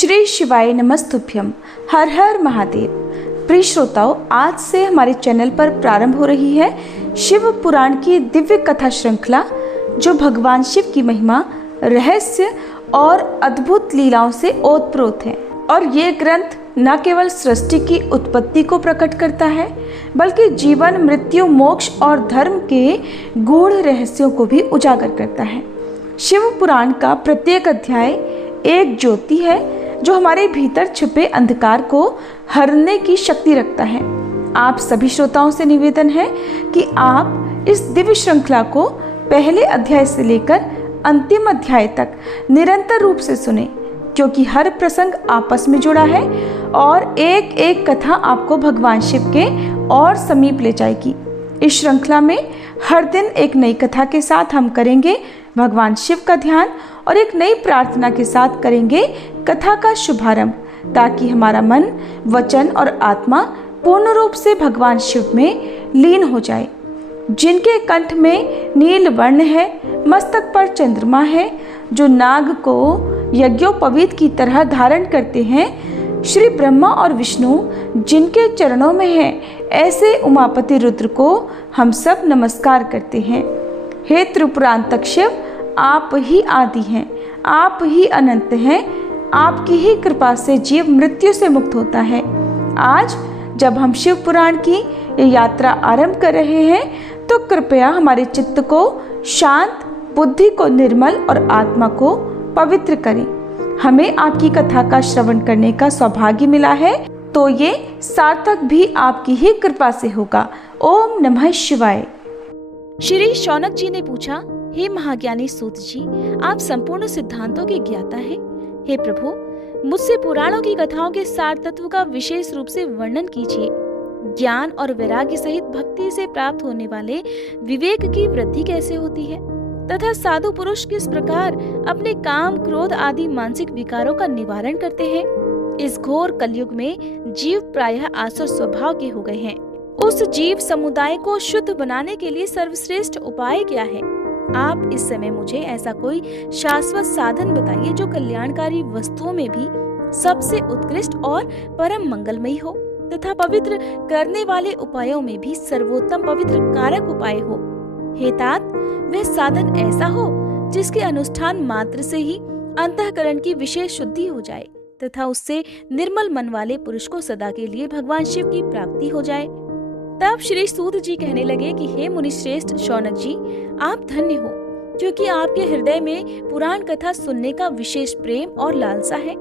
श्री शिवाय नमस्तुभ्यम। हर हर महादेव। प्रिय श्रोताओं, आज से हमारे चैनल पर प्रारंभ हो रही है शिव पुराण की दिव्य कथा श्रृंखला, जो भगवान शिव की महिमा, रहस्य और अद्भुत लीलाओं से ओतप्रोत है। और ये ग्रंथ न केवल सृष्टि की उत्पत्ति को प्रकट करता है, बल्कि जीवन, मृत्यु, मोक्ष और धर्म के गूढ़ रहस्यों को भी उजागर करता है। शिव पुराण का प्रत्येक अध्याय एक ज्योति है, जो हमारे भीतर छिपे अंधकार को हरने की शक्ति रखता है। आप सभी श्रोताओं से निवेदन है कि आप इस दिव्य श्रृंखला को पहले अध्याय से लेकर अंतिम अध्याय तक निरंतर रूप से सुने, क्योंकि हर प्रसंग आपस में जुड़ा है और एक एक कथा आपको भगवान शिव के और समीप ले जाएगी। इस श्रृंखला में हर दिन एक नई कथा के साथ हम करेंगे भगवान शिव का ध्यान और एक नई प्रार्थना के साथ करेंगे कथा का शुभारंभ, ताकि हमारा मन, वचन और आत्मा पूर्ण रूप से भगवान शिव में लीन हो जाए। जिनके कंठ में नील वर्ण है, मस्तक पर चंद्रमा है, जो नाग को यज्ञोपवीत की तरह धारण करते हैं, श्री ब्रह्मा और विष्णु जिनके चरणों में है, ऐसे उमापति रुद्र को हम सब नमस्कार करते हैं। हे त्रिपुरांतक शिव, आप ही आदि हैं, आप ही अनंत हैं, आपकी ही कृपा से जीव मृत्यु से मुक्त होता है। आज जब हम शिव पुराण की ये यात्रा आरंभ कर रहे हैं, तो कृपया हमारे चित्त को शांत, बुद्धि को निर्मल और आत्मा को पवित्र करें। हमें आपकी कथा का श्रवण करने का सौभाग्य मिला है, तो ये सार्थक भी आपकी ही कृपा से होगा। ओम नमः शिवाय। श्री शौनक जी ने पूछा, हे महाज्ञानी सूत जी, आप संपूर्ण सिद्धांतों के ज्ञाता हैं। हे प्रभु, मुझसे पुराणों की कथाओं के सार तत्व का विशेष रूप से वर्णन कीजिए। ज्ञान और वैराग्य सहित भक्ति से प्राप्त होने वाले विवेक की वृद्धि कैसे होती है, तथा साधु पुरुष किस प्रकार अपने काम, क्रोध आदि मानसिक विकारों का निवारण करते हैं। इस घोर कलयुग में जीव प्रायः आसुर स्वभाव के हो गए हैं। उस जीव समुदाय को शुद्ध बनाने के लिए सर्वश्रेष्ठ उपाय क्या है? आप इस समय मुझे ऐसा कोई शाश्वत साधन बताइए, जो कल्याणकारी वस्तुओं में भी सबसे उत्कृष्ट और परम मंगलमयी हो, तथा पवित्र करने वाले उपायों में भी सर्वोत्तम पवित्र कारक उपाय हो। हे तात, वह साधन ऐसा हो जिसके अनुष्ठान मात्र से ही अंतःकरण की विशेष शुद्धि हो जाए, तथा उससे निर्मल मन वाले पुरुष को सदा के लिए भगवान शिव की प्राप्ति हो जाए। तब श्री सूत जी कहने लगे कि हे मुनि श्रेष्ठ शौनक जी, आप धन्य हो, क्योंकि आपके हृदय में पुराण कथा सुनने का विशेष प्रेम और लालसा है।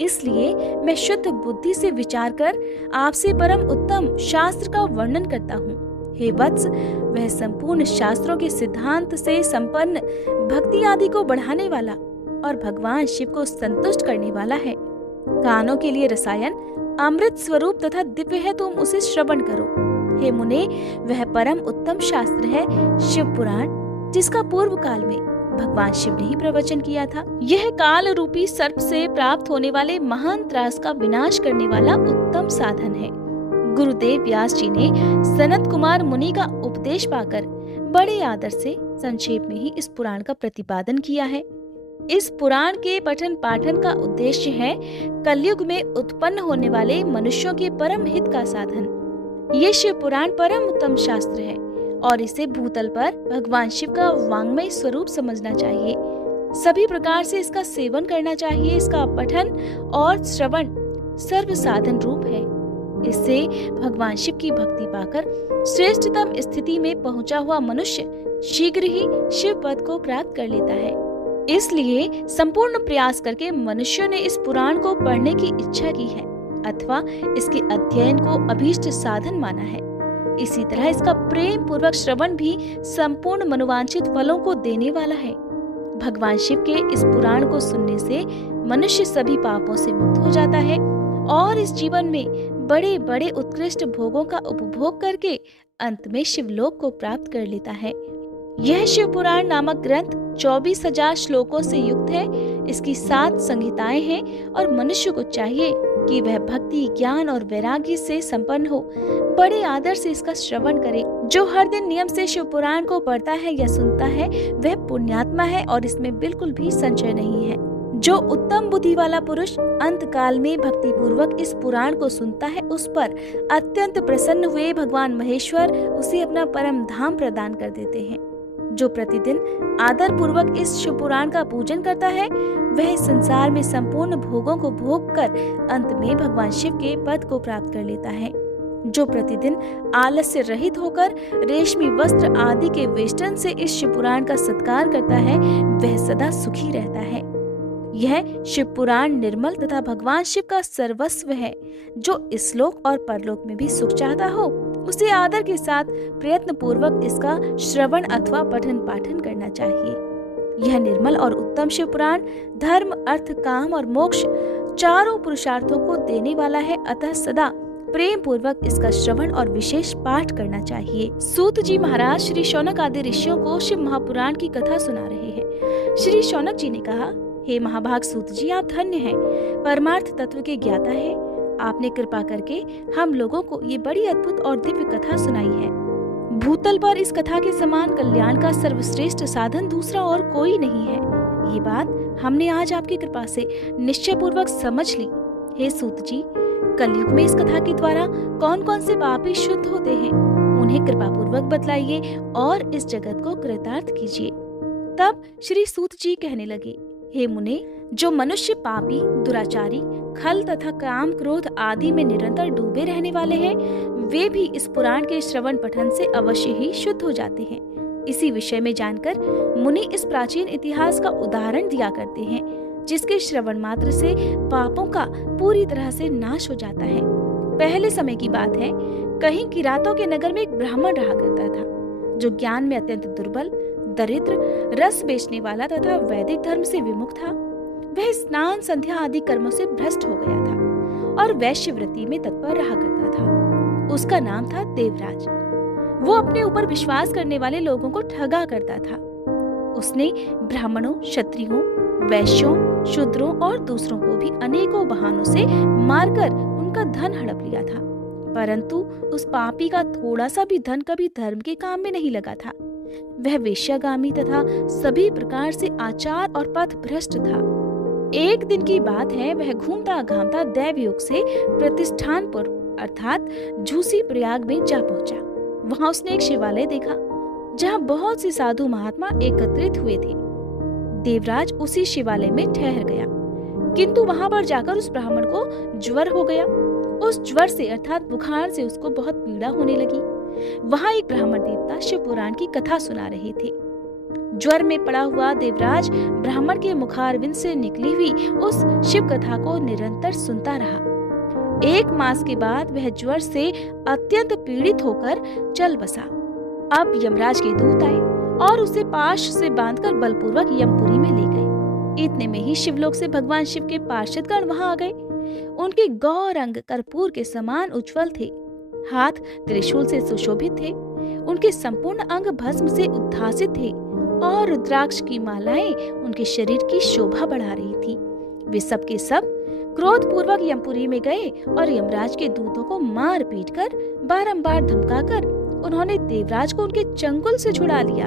इसलिए मैं शुद्ध बुद्धि से विचार कर आपसे परम उत्तम शास्त्र का वर्णन करता हूँ। हे वत्स, वह संपूर्ण शास्त्रों के सिद्धांत से संपन्न, भक्ति आदि को बढ़ाने वाला और भगवान शिव को संतुष्ट करने वाला है। कानों के लिए रसायन अमृत स्वरूप तथा दिव्य है, तुम उसे श्रवण करो। हे मुने, वह परम उत्तम शास्त्र है शिव पुराण, जिसका पूर्व काल में भगवान शिव ने ही प्रवचन किया था। यह काल रूपी सर्प से प्राप्त होने वाले महान त्रास का विनाश करने वाला उत्तम साधन है। गुरुदेव व्यास जी ने सनत कुमार मुनि का उपदेश पाकर बड़े आदर से संक्षेप में ही इस पुराण का प्रतिपादन किया है। इस पुराण के पठन पाठन का उद्देश्य है कलयुग में उत्पन्न होने वाले मनुष्यों के परम हित का साधन। ये शिव पुराण परम उत्तम शास्त्र है और इसे भूतल पर भगवान शिव का वांग्मय स्वरूप समझना चाहिए। सभी प्रकार से इसका सेवन करना चाहिए। इसका पठन और श्रवण सर्व साधन रूप है। इससे भगवान शिव की भक्ति पाकर श्रेष्ठतम स्थिति में पहुंचा हुआ मनुष्य शीघ्र ही शिव पद को प्राप्त कर लेता है। इसलिए संपूर्ण प्रयास करके मनुष्यों ने इस पुराण को पढ़ने की इच्छा की है, अथवा इसके अध्ययन को अभीष्ट साधन माना है। इसी तरह इसका प्रेम पूर्वक श्रवण भी संपूर्ण मनोवांछित फलों को देने वाला है। भगवान शिव के इस पुराण को सुनने से मनुष्य सभी पापों से मुक्त हो जाता है और इस जीवन में बड़े बड़े उत्कृष्ट भोगों का उपभोग करके अंत में शिवलोक को प्राप्त कर लेता है। यह शिव पुराण नामक ग्रंथ 24,000 श्लोकों से युक्त है। इसकी 7 संहिताएं हैं और मनुष्य को चाहिए कि वह भक्ति, ज्ञान और वैराग्य से संपन्न हो, बड़े आदर से इसका श्रवण करे। जो हर दिन नियम से शिव पुराण को पढ़ता है या सुनता है, वह पुण्यात्मा है और इसमें बिल्कुल भी संशय नहीं है। जो उत्तम बुद्धि वाला पुरुष अंत काल में भक्ति पूर्वक इस पुराण को सुनता है, उस पर अत्यंत प्रसन्न हुए भगवान महेश्वर उसे अपना परम धाम प्रदान कर देते हैं। जो प्रतिदिन आदर पूर्वक इस शिव पुराण का पूजन करता है, वह संसार में संपूर्ण भोगों को भोग कर अंत में भगवान शिव के पद को प्राप्त कर लेता है। जो प्रतिदिन आलस्य रहित होकर रेशमी वस्त्र आदि के वेष्टन से इस शिव पुराण का सत्कार करता है, वह सदा सुखी रहता है। यह शिव पुराण निर्मल तथा भगवान शिव का सर्वस्व है। जो इस लोक और परलोक में भी सुख चाहता हो, उसे आदर के साथ प्रयत्न पूर्वक इसका श्रवण अथवा पठन पाठन करना चाहिए। यह निर्मल और उत्तम शिव पुराण धर्म, अर्थ, काम और मोक्ष चारों पुरुषार्थों को देने वाला है। अतः सदा प्रेम पूर्वक इसका श्रवण और विशेष पाठ करना चाहिए। सूत जी महाराज श्री शौनक आदि ऋषियों को शिव महापुराण की कथा सुना रहे हैं। श्री शौनक जी ने कहा, हे महाभाग सूत जी, आप धन्य हैं, परमार्थ तत्व के ज्ञाता है। आपने कृपा करके हम लोगों को ये बड़ी अद्भुत और दिव्य कथा सुनाई है। भूतल पर इस कथा के समान कल्याण का सर्वश्रेष्ठ साधन दूसरा और कोई नहीं है। ये बात हमने आज आपकी कृपा से निश्चय पूर्वक समझ ली। हे सूत जी, कलयुग में इस कथा के द्वारा कौन कौन से पापी शुद्ध होते हैं, उन्हें कृपा पूर्वक बतलाइए और इस जगत को कृतार्थ कीजिए। तब श्री सूत जी कहने लगे, हे मुने, जो मनुष्य पापी, दुराचारी, खल तथा काम, क्रोध आदि में निरंतर डूबे रहने वाले हैं, वे भी इस पुराण के श्रवण पठन से अवश्य ही शुद्ध हो जाते हैं। इसी विषय में जानकर मुनि इस प्राचीन इतिहास का उदाहरण दिया करते हैं, जिसके श्रवण मात्र से पापों का पूरी तरह से नाश हो जाता है। पहले समय की बात है, कहीं किरातों के नगर में एक ब्राह्मण रहा करता था, जो ज्ञान में अत्यंत दुर्बल, दरिद्र, रस बेचने वाला तथा वैदिक धर्म से विमुख था। वह स्नान, संध्या आदि कर्मों से भ्रष्ट हो गया था और वैश्यवृत्ति में तत्पर रहा करता था। उसका नाम था देवराज। वो अपने ऊपर विश्वास करने वाले लोगों को ठगा करता था। उसने ब्राह्मणों, क्षत्रियों, वैश्यों, शूद्रों और दूसरों को भी अनेकों बहानों से मारकर उनका धन हड़प लिया था, परंतु उस पापी का थोड़ा सा भी धन कभी धर्म के काम में नहीं लगा था। वह वेश्यागामी तथा सभी प्रकार से आचार और पथ भ्रष्ट था। एक दिन की बात है, वह घूमता घामता दैवयोग से प्रतिष्ठानपुर अर्थात झूसी प्रयाग में जा पहुंचा। वहां उसने एक शिवालय देखा, जहां बहुत से साधु महात्मा एकत्रित हुए थे। देवराज उसी शिवालय में ठहर गया, किंतु वहां पर जाकर उस ब्राह्मण को ज्वर हो गया। उस ज्वर से अर्थात बुखार से उसको बहुत पीड़ा होने लगी। वहां एक ब्राह्मण देवता शिव पुराण की कथा सुना रहे थे। ज्वर में पड़ा हुआ देवराज ब्राह्मण के मुखारविंद से निकली हुई उस शिव कथा को निरंतर सुनता रहा। 1 मास के बाद वह ज्वर से अत्यंत पीड़ित होकर चल बसा। अब यमराज के दूत आए और उसे पाश से बांधकर बलपूर्वक यमपुरी में ले गए। इतने में ही शिवलोक से भगवान शिव के पार्षदगण वहां आ गए। उनके गौर अंग कर्पूर के समान उज्जवल थे, हाथ त्रिशूल से सुशोभित थे, उनके संपूर्ण अंग भस्म से उद्भासित थे और रुद्राक्ष की मालाएं उनके शरीर की शोभा बढ़ा रही थी। वे सब के सब क्रोध पूर्वक यमपुरी में गए और यमराज के दूतों को मार पीट कर बारंबार धमकाकर उन्होंने देवराज को उनके चंगुल से छुड़ा लिया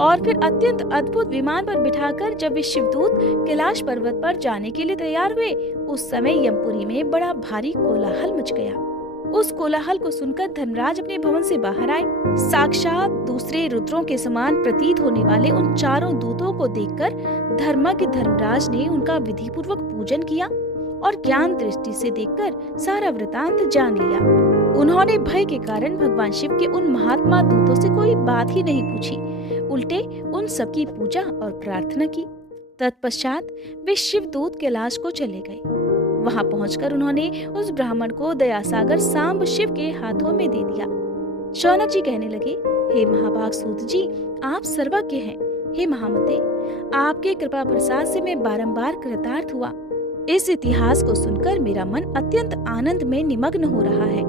और फिर अत्यंत अद्भुत विमान पर बिठाकर जब वे शिवदूत कैलाश पर्वत पर जाने के लिए तैयार हुए, उस समय यमपुरी में बड़ा भारी कोलाहल मच गया। उस कोलाहल को सुनकर धर्मराज अपने भवन से बाहर आए। साक्षात दूसरे रुद्रों के समान प्रतीत होने वाले उन चारों दूतों को देखकर धर्मज्ञ धर्मराज ने उनका विधि पूर्वक पूजन किया और ज्ञान दृष्टि से देखकर सारा वृतांत जान लिया। उन्होंने भय के कारण भगवान शिव के उन महात्मा दूतों से कोई बात ही नहीं पूछी, उल्टे उन सबकी पूजा और प्रार्थना की। तत्पश्चात वे शिवदूत कैलाश को चले गए। वहां पहुंचकर उन्होंने उस ब्राह्मण को दयासागर सांब शिव के हाथों में दे दिया। शौनक जी कहने लगे, हे महाभाग सूत जी, आप सर्वज्ञ हैं। हे महामते, आपके कृपा प्रसाद से मैं बारंबार कृतार्थ हुआ। इस इतिहास को सुनकर मेरा मन अत्यंत आनंद में निमग्न हो रहा है।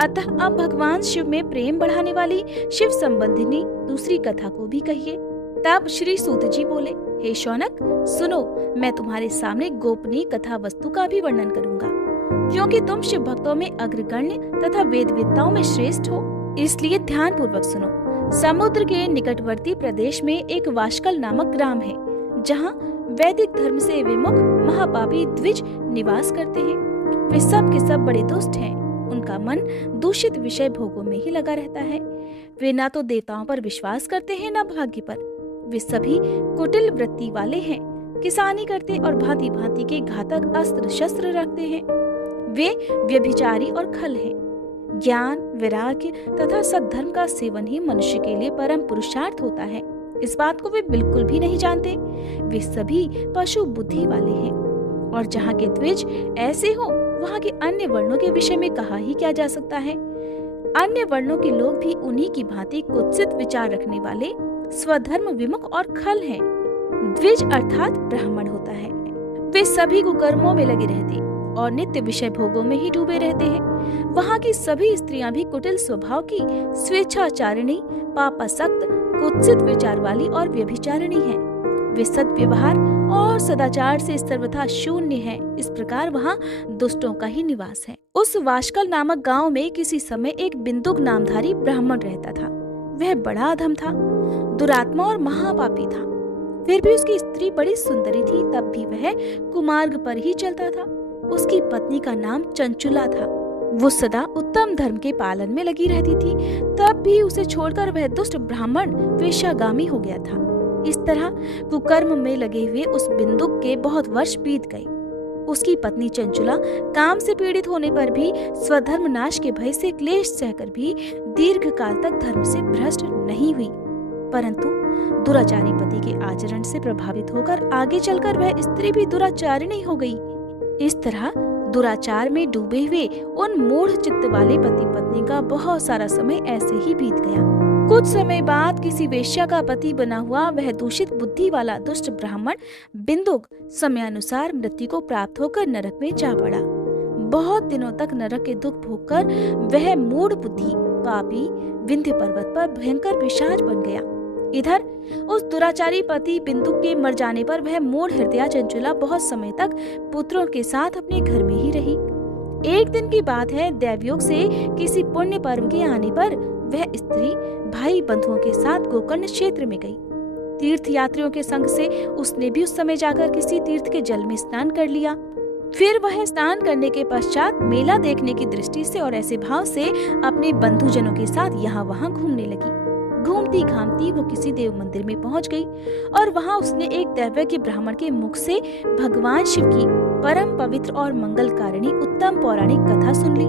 अतः अब भगवान शिव में प्रेम बढ़ाने वाली शिव संबंधिनी दूसरी कथा को भी कहिए। तब श्री सूत जी बोले, हे शौनक, सुनो, मैं तुम्हारे सामने गोपनीय कथा वस्तु का भी वर्णन करूंगा, क्योंकि तुम शिव भक्तों में अग्रगण्य तथा वेदविद्ताओं में श्रेष्ठ हो, इसलिए ध्यान पूर्वक सुनो। समुद्र के निकटवर्ती प्रदेश में एक वाशकल नामक ग्राम है, जहाँ वैदिक धर्म से विमुख महापापी द्विज निवास करते हैं। वे सब के सब बड़े दुष्ट हैं। उनका मन दूषित विषय भोगों में ही लगा रहता है। वे ना तो देवताओं पर विश्वास करते हैं ना भाग्य पर। वे सभी कुटिल वृत्ति वाले हैं, किसानी करते और भांति भांति के घातक अस्त्र शस्त्र रखते हैं। वे व्यभिचारी और खल हैं। ज्ञान, वैराग्य तथा सद्धर्म का सेवन ही मनुष्य के लिए परम पुरुषार्थ होता है। इस बात को वे बिल्कुल भी नहीं जानते। वे सभी पशु बुद्धि वाले हैं। और जहाँ के द्विज ऐसे हो, वहाँ के अन्य वर्णों के विषय में कहा ही क्या जा सकता है। अन्य वर्णों के लोग भी उन्हीं की भांति कुत्सित विचार रखने वाले, स्वधर्म विमुख और खल हैं। द्विज अर्थात ब्राह्मण होता है। वे सभी कुकर्मों में लगे रहते और नित्य विषय भोगों में ही डूबे रहते हैं। वहाँ की सभी स्त्रियां भी कुटिल स्वभाव की, स्वेच्छाचारिणी, पापासक्त, कुत्सित विचार वाली और व्यभिचारिणी हैं। वे सद्व्यवहार और सदाचार से सर्वथा शून्य हैं। इस प्रकार वहाँ दुष्टों का ही निवास है। उस वाशकल नामक गांव में किसी समय एक बिंदुक नामधारी ब्राह्मण रहता था। वह बड़ा अधम था, दुरात्मा और महापापी था। फिर भी उसकी स्त्री बड़ी सुंदरी थी, तब भी वह कुमार्ग पर ही चलता था। उसकी पत्नी का नाम चंचुला था। वो सदा उत्तम धर्म के पालन में लगी रहती थी, तब भी उसे छोड़कर वह दुष्ट ब्राह्मण वेश्यागामी हो गया था। इस तरह कुकर्म में लगे हुए उस बिंदुक के बहुत वर्ष बीत गए। उसकी पत्नी चंचुला काम से पीड़ित होने पर भी, स्वधर्म नाश के भय से क्लेश सहकर भी दीर्घ काल तक धर्म से भ्रष्ट नहीं हुई, परंतु दुराचारी पति के आचरण से प्रभावित होकर आगे चलकर वह स्त्री भी दुराचारिणी हो गई। इस तरह दुराचार में डूबे हुए उन मूढ़ चित्त वाले पति पत्नी का बहुत सारा समय ऐसे ही बीत गया। कुछ समय बाद किसी वेश्या का पति बना हुआ वह दूषित बुद्धि वाला दुष्ट ब्राह्मण बिंदुक समयानुसार मृत्यु को प्राप्त होकर नरक में जा पड़ा। बहुत दिनों तक नरक के दुख भोगकर वह मूढ़ बुद्धि पापी विंध्य पर्वत पर भयंकर पिशाच बन गया। इधर उस दुराचारी पति बिंदुक के मर जाने पर वह मूढ़ हृदया चंचुला बहुत समय तक पुत्रों के साथ अपने घर में ही रही। एक दिन की बात है, दैवयोग से किसी पुण्य पर्व के आने पर वह स्त्री भाई बंधुओं के साथ गोकर्ण क्षेत्र में गई। तीर्थ यात्रियों के संग से उसने भी उस समय जाकर किसी तीर्थ के जल में स्नान कर लिया। फिर वह स्नान करने के पश्चात मेला देखने की दृष्टि से और ऐसे भाव से अपने बंधुजनों के साथ यहाँ वहाँ घूमने लगी। घूमती घामती वो किसी देव मंदिर में पहुंच गई और वहां उसने एक दैवज्ञ ब्राह्मण के मुख से भगवान शिव की परम पवित्र और मंगलकारिणी उत्तम पौराणिक कथा सुन ली।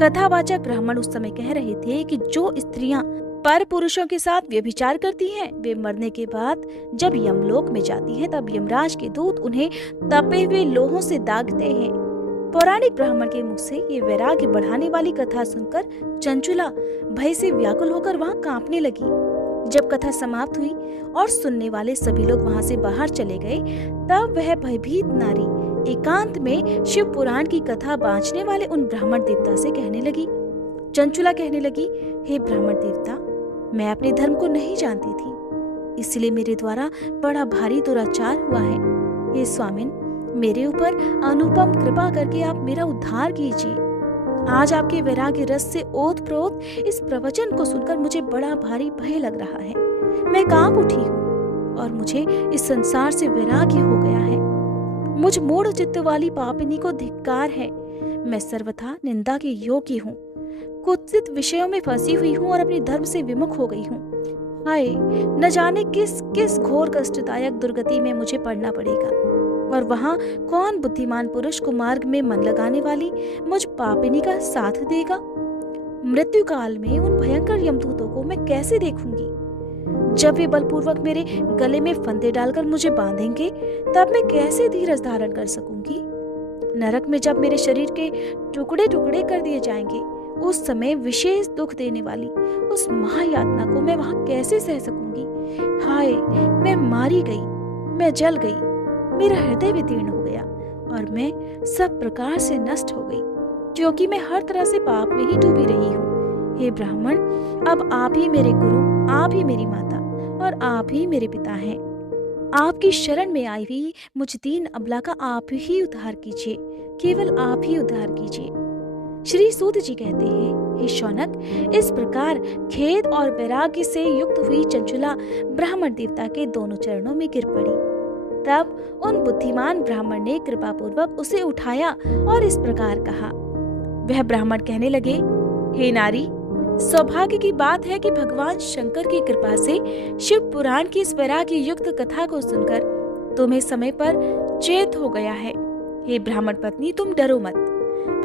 कथावाचक ब्राह्मण उस समय कह रहे थे कि जो स्त्रियां पर पुरुषों के साथ व्यभिचार करती हैं, वे मरने के बाद जब यमलोक में जाती हैं, तब यमराज के दूत उन्हें तपे हुए लोहों से दागते हैं। पौराणिक ब्राह्मण के मुख से ये वैराग्य बढ़ाने वाली कथा सुनकर चंचुला भय से व्याकुल होकर वहां कांपने लगी। जब कथा समाप्त हुई और सुनने वाले सभी लोग वहां से बाहर चले गए, तब वह भयभीत नारी एकांत में शिव पुराण की कथा बांचने वाले उन ब्राह्मण देवता से कहने लगी। चंचुला कहने लगी, हे ब्राह्मण देवता, मैं अपने धर्म को नहीं जानती थी, इसलिए मेरे द्वारा बड़ा भारी दुराचार हुआ है। हे स्वामिन, मेरे ऊपर अनुपम कृपा करके आप मेरा उद्धार कीजिए। आज आपके वैराग्य रस से ओतप्रोत इस प्रवचन को सुनकर मुझे बड़ा भारी भय लग रहा है। मैं कांप उठी हूँ और मुझे इस संसार से वैराग्य हो गया है। मुझ मूढ़ चित्त वाली पापिनी को धिक्कार है। मैं सर्वथा निंदा के योग्य हूँ, कुत्सित विषयों में फंसी हुई हूँ और अपने धर्म से विमुख हो गई हूँ। हाय, न जाने किस किस घोर कष्टदायक दुर्गति में मुझे पड़ना पड़ेगा, और वहाँ कौन बुद्धिमान पुरुष कुमार्ग में मन लगाने वाली मुझ पापिनी का साथ देगा। मृत्यु काल में उन भयंकर यमदूतों को मैं कैसे देखूंगी। जब वे बलपूर्वक मेरे गले में फंदे डालकर मुझे बांधेंगे, तब मैं कैसे धीरज धारण कर सकूंगी। नरक में जब मेरे शरीर के टुकड़े टुकड़े कर दिए जाएंगे, उस समय विशेष दुख देने वाली उस महायातना को मैं वहां कैसे सह सकूंगी। हाय, मैं मारी गई, मैं जल गई, मेरा हृदय विदीर्ण हो गया और मैं सब प्रकार से नष्ट हो गई, क्योंकि मैं हर तरह से पाप में ही डूबी रही हूँ। हे ब्राह्मण, अब आप ही मेरे गुरु, आप ही मेरी माता और आप ही मेरे पिता हैं। आपकी शरण में आई हुई मुझ दीन अबला का आप ही उद्धार कीजिए, केवल आप ही उद्धार कीजिए। श्री सूत जी कहते हैं, हे शौनक, इस प्रकार खेद और वैराग्य से युक्त हुई चंचुला ब्राह्मण देवता के दोनों चरणों में गिर पड़ी। तब उन बुद्धिमान ब्राह्मण ने कृपा पूर्वक उसे उठाया और इस प्रकार कहा। वह ब्राह्मण कहने लगे, हे नारी, सौभाग्य की बात है कि भगवान शंकर की कृपा से शिव पुराण की इस वैराग्य युक्त कथा को सुनकर तुम्हें समय पर चेत हो गया है। हे ब्राह्मण पत्नी, तुम डरो मत,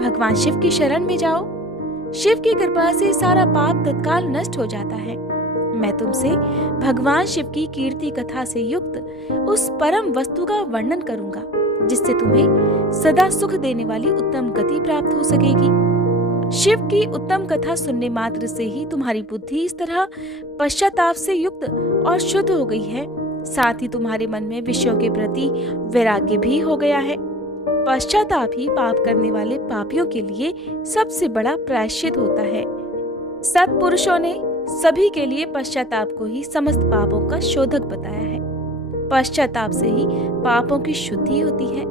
भगवान शिव की शरण में जाओ। शिव की कृपा से सारा पाप तत्काल नष्ट हो जाता है। मैं तुमसे भगवान शिव की कीर्ति कथा से युक्त उस परम वस्तु का वर्णन करूंगा, जिससे तुम्हें सदा सुख देने वाली उत्तम गति प्राप्त हो सकेगी। शिव की उत्तम कथा सुनने मात्र से ही तुम्हारी बुद्धि इस तरह पश्चाताप से युक्त और शुद्ध हो गई है, साथ ही तुम्हारे मन में विषयों के प्रति वैराग्य भी हो गया है। पश्चाताप ही पाप करने वाले पापियों के लिए सबसे बड़ा प्रायश्चित होता है। सत्पुरुषों ने सभी के लिए पश्चाताप को ही समस्त पापों का शोधक बताया है। पश्चाताप से ही पापों की शुद्धि होती है।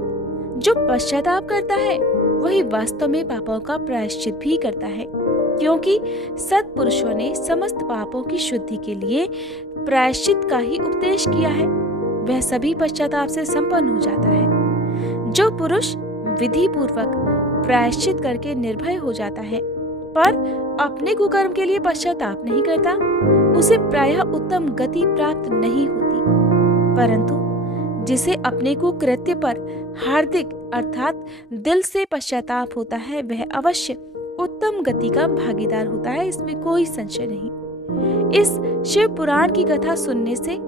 जो पश्चाताप करता है वही वास्तव में पापों का प्रायश्चित भी करता है, क्योंकि सत्पुरुषों ने समस्त पापों की शुद्धि के लिए प्रायश्चित का ही उपदेश किया है। वह सभी पश्चाताप से संपन्न हो जाता है। जो पुरुष विधि पूर्वक प्रायश्चित करके निर्भय हो जाता है पर अपने कुकर्म के लिए पश्चाताप नहीं करता, उसे प्रायः उत्तम गति प्राप्त नहीं होती, परंतु जिसे अपने कुकृत्य पर हार्दिक अर्थात दिल से पश्चाताप होता है, वह अवश्य उत्तम गति का भागीदार होता है, इसमें कोई संशय नहीं। इस शिव पुराण की कथा सुनने से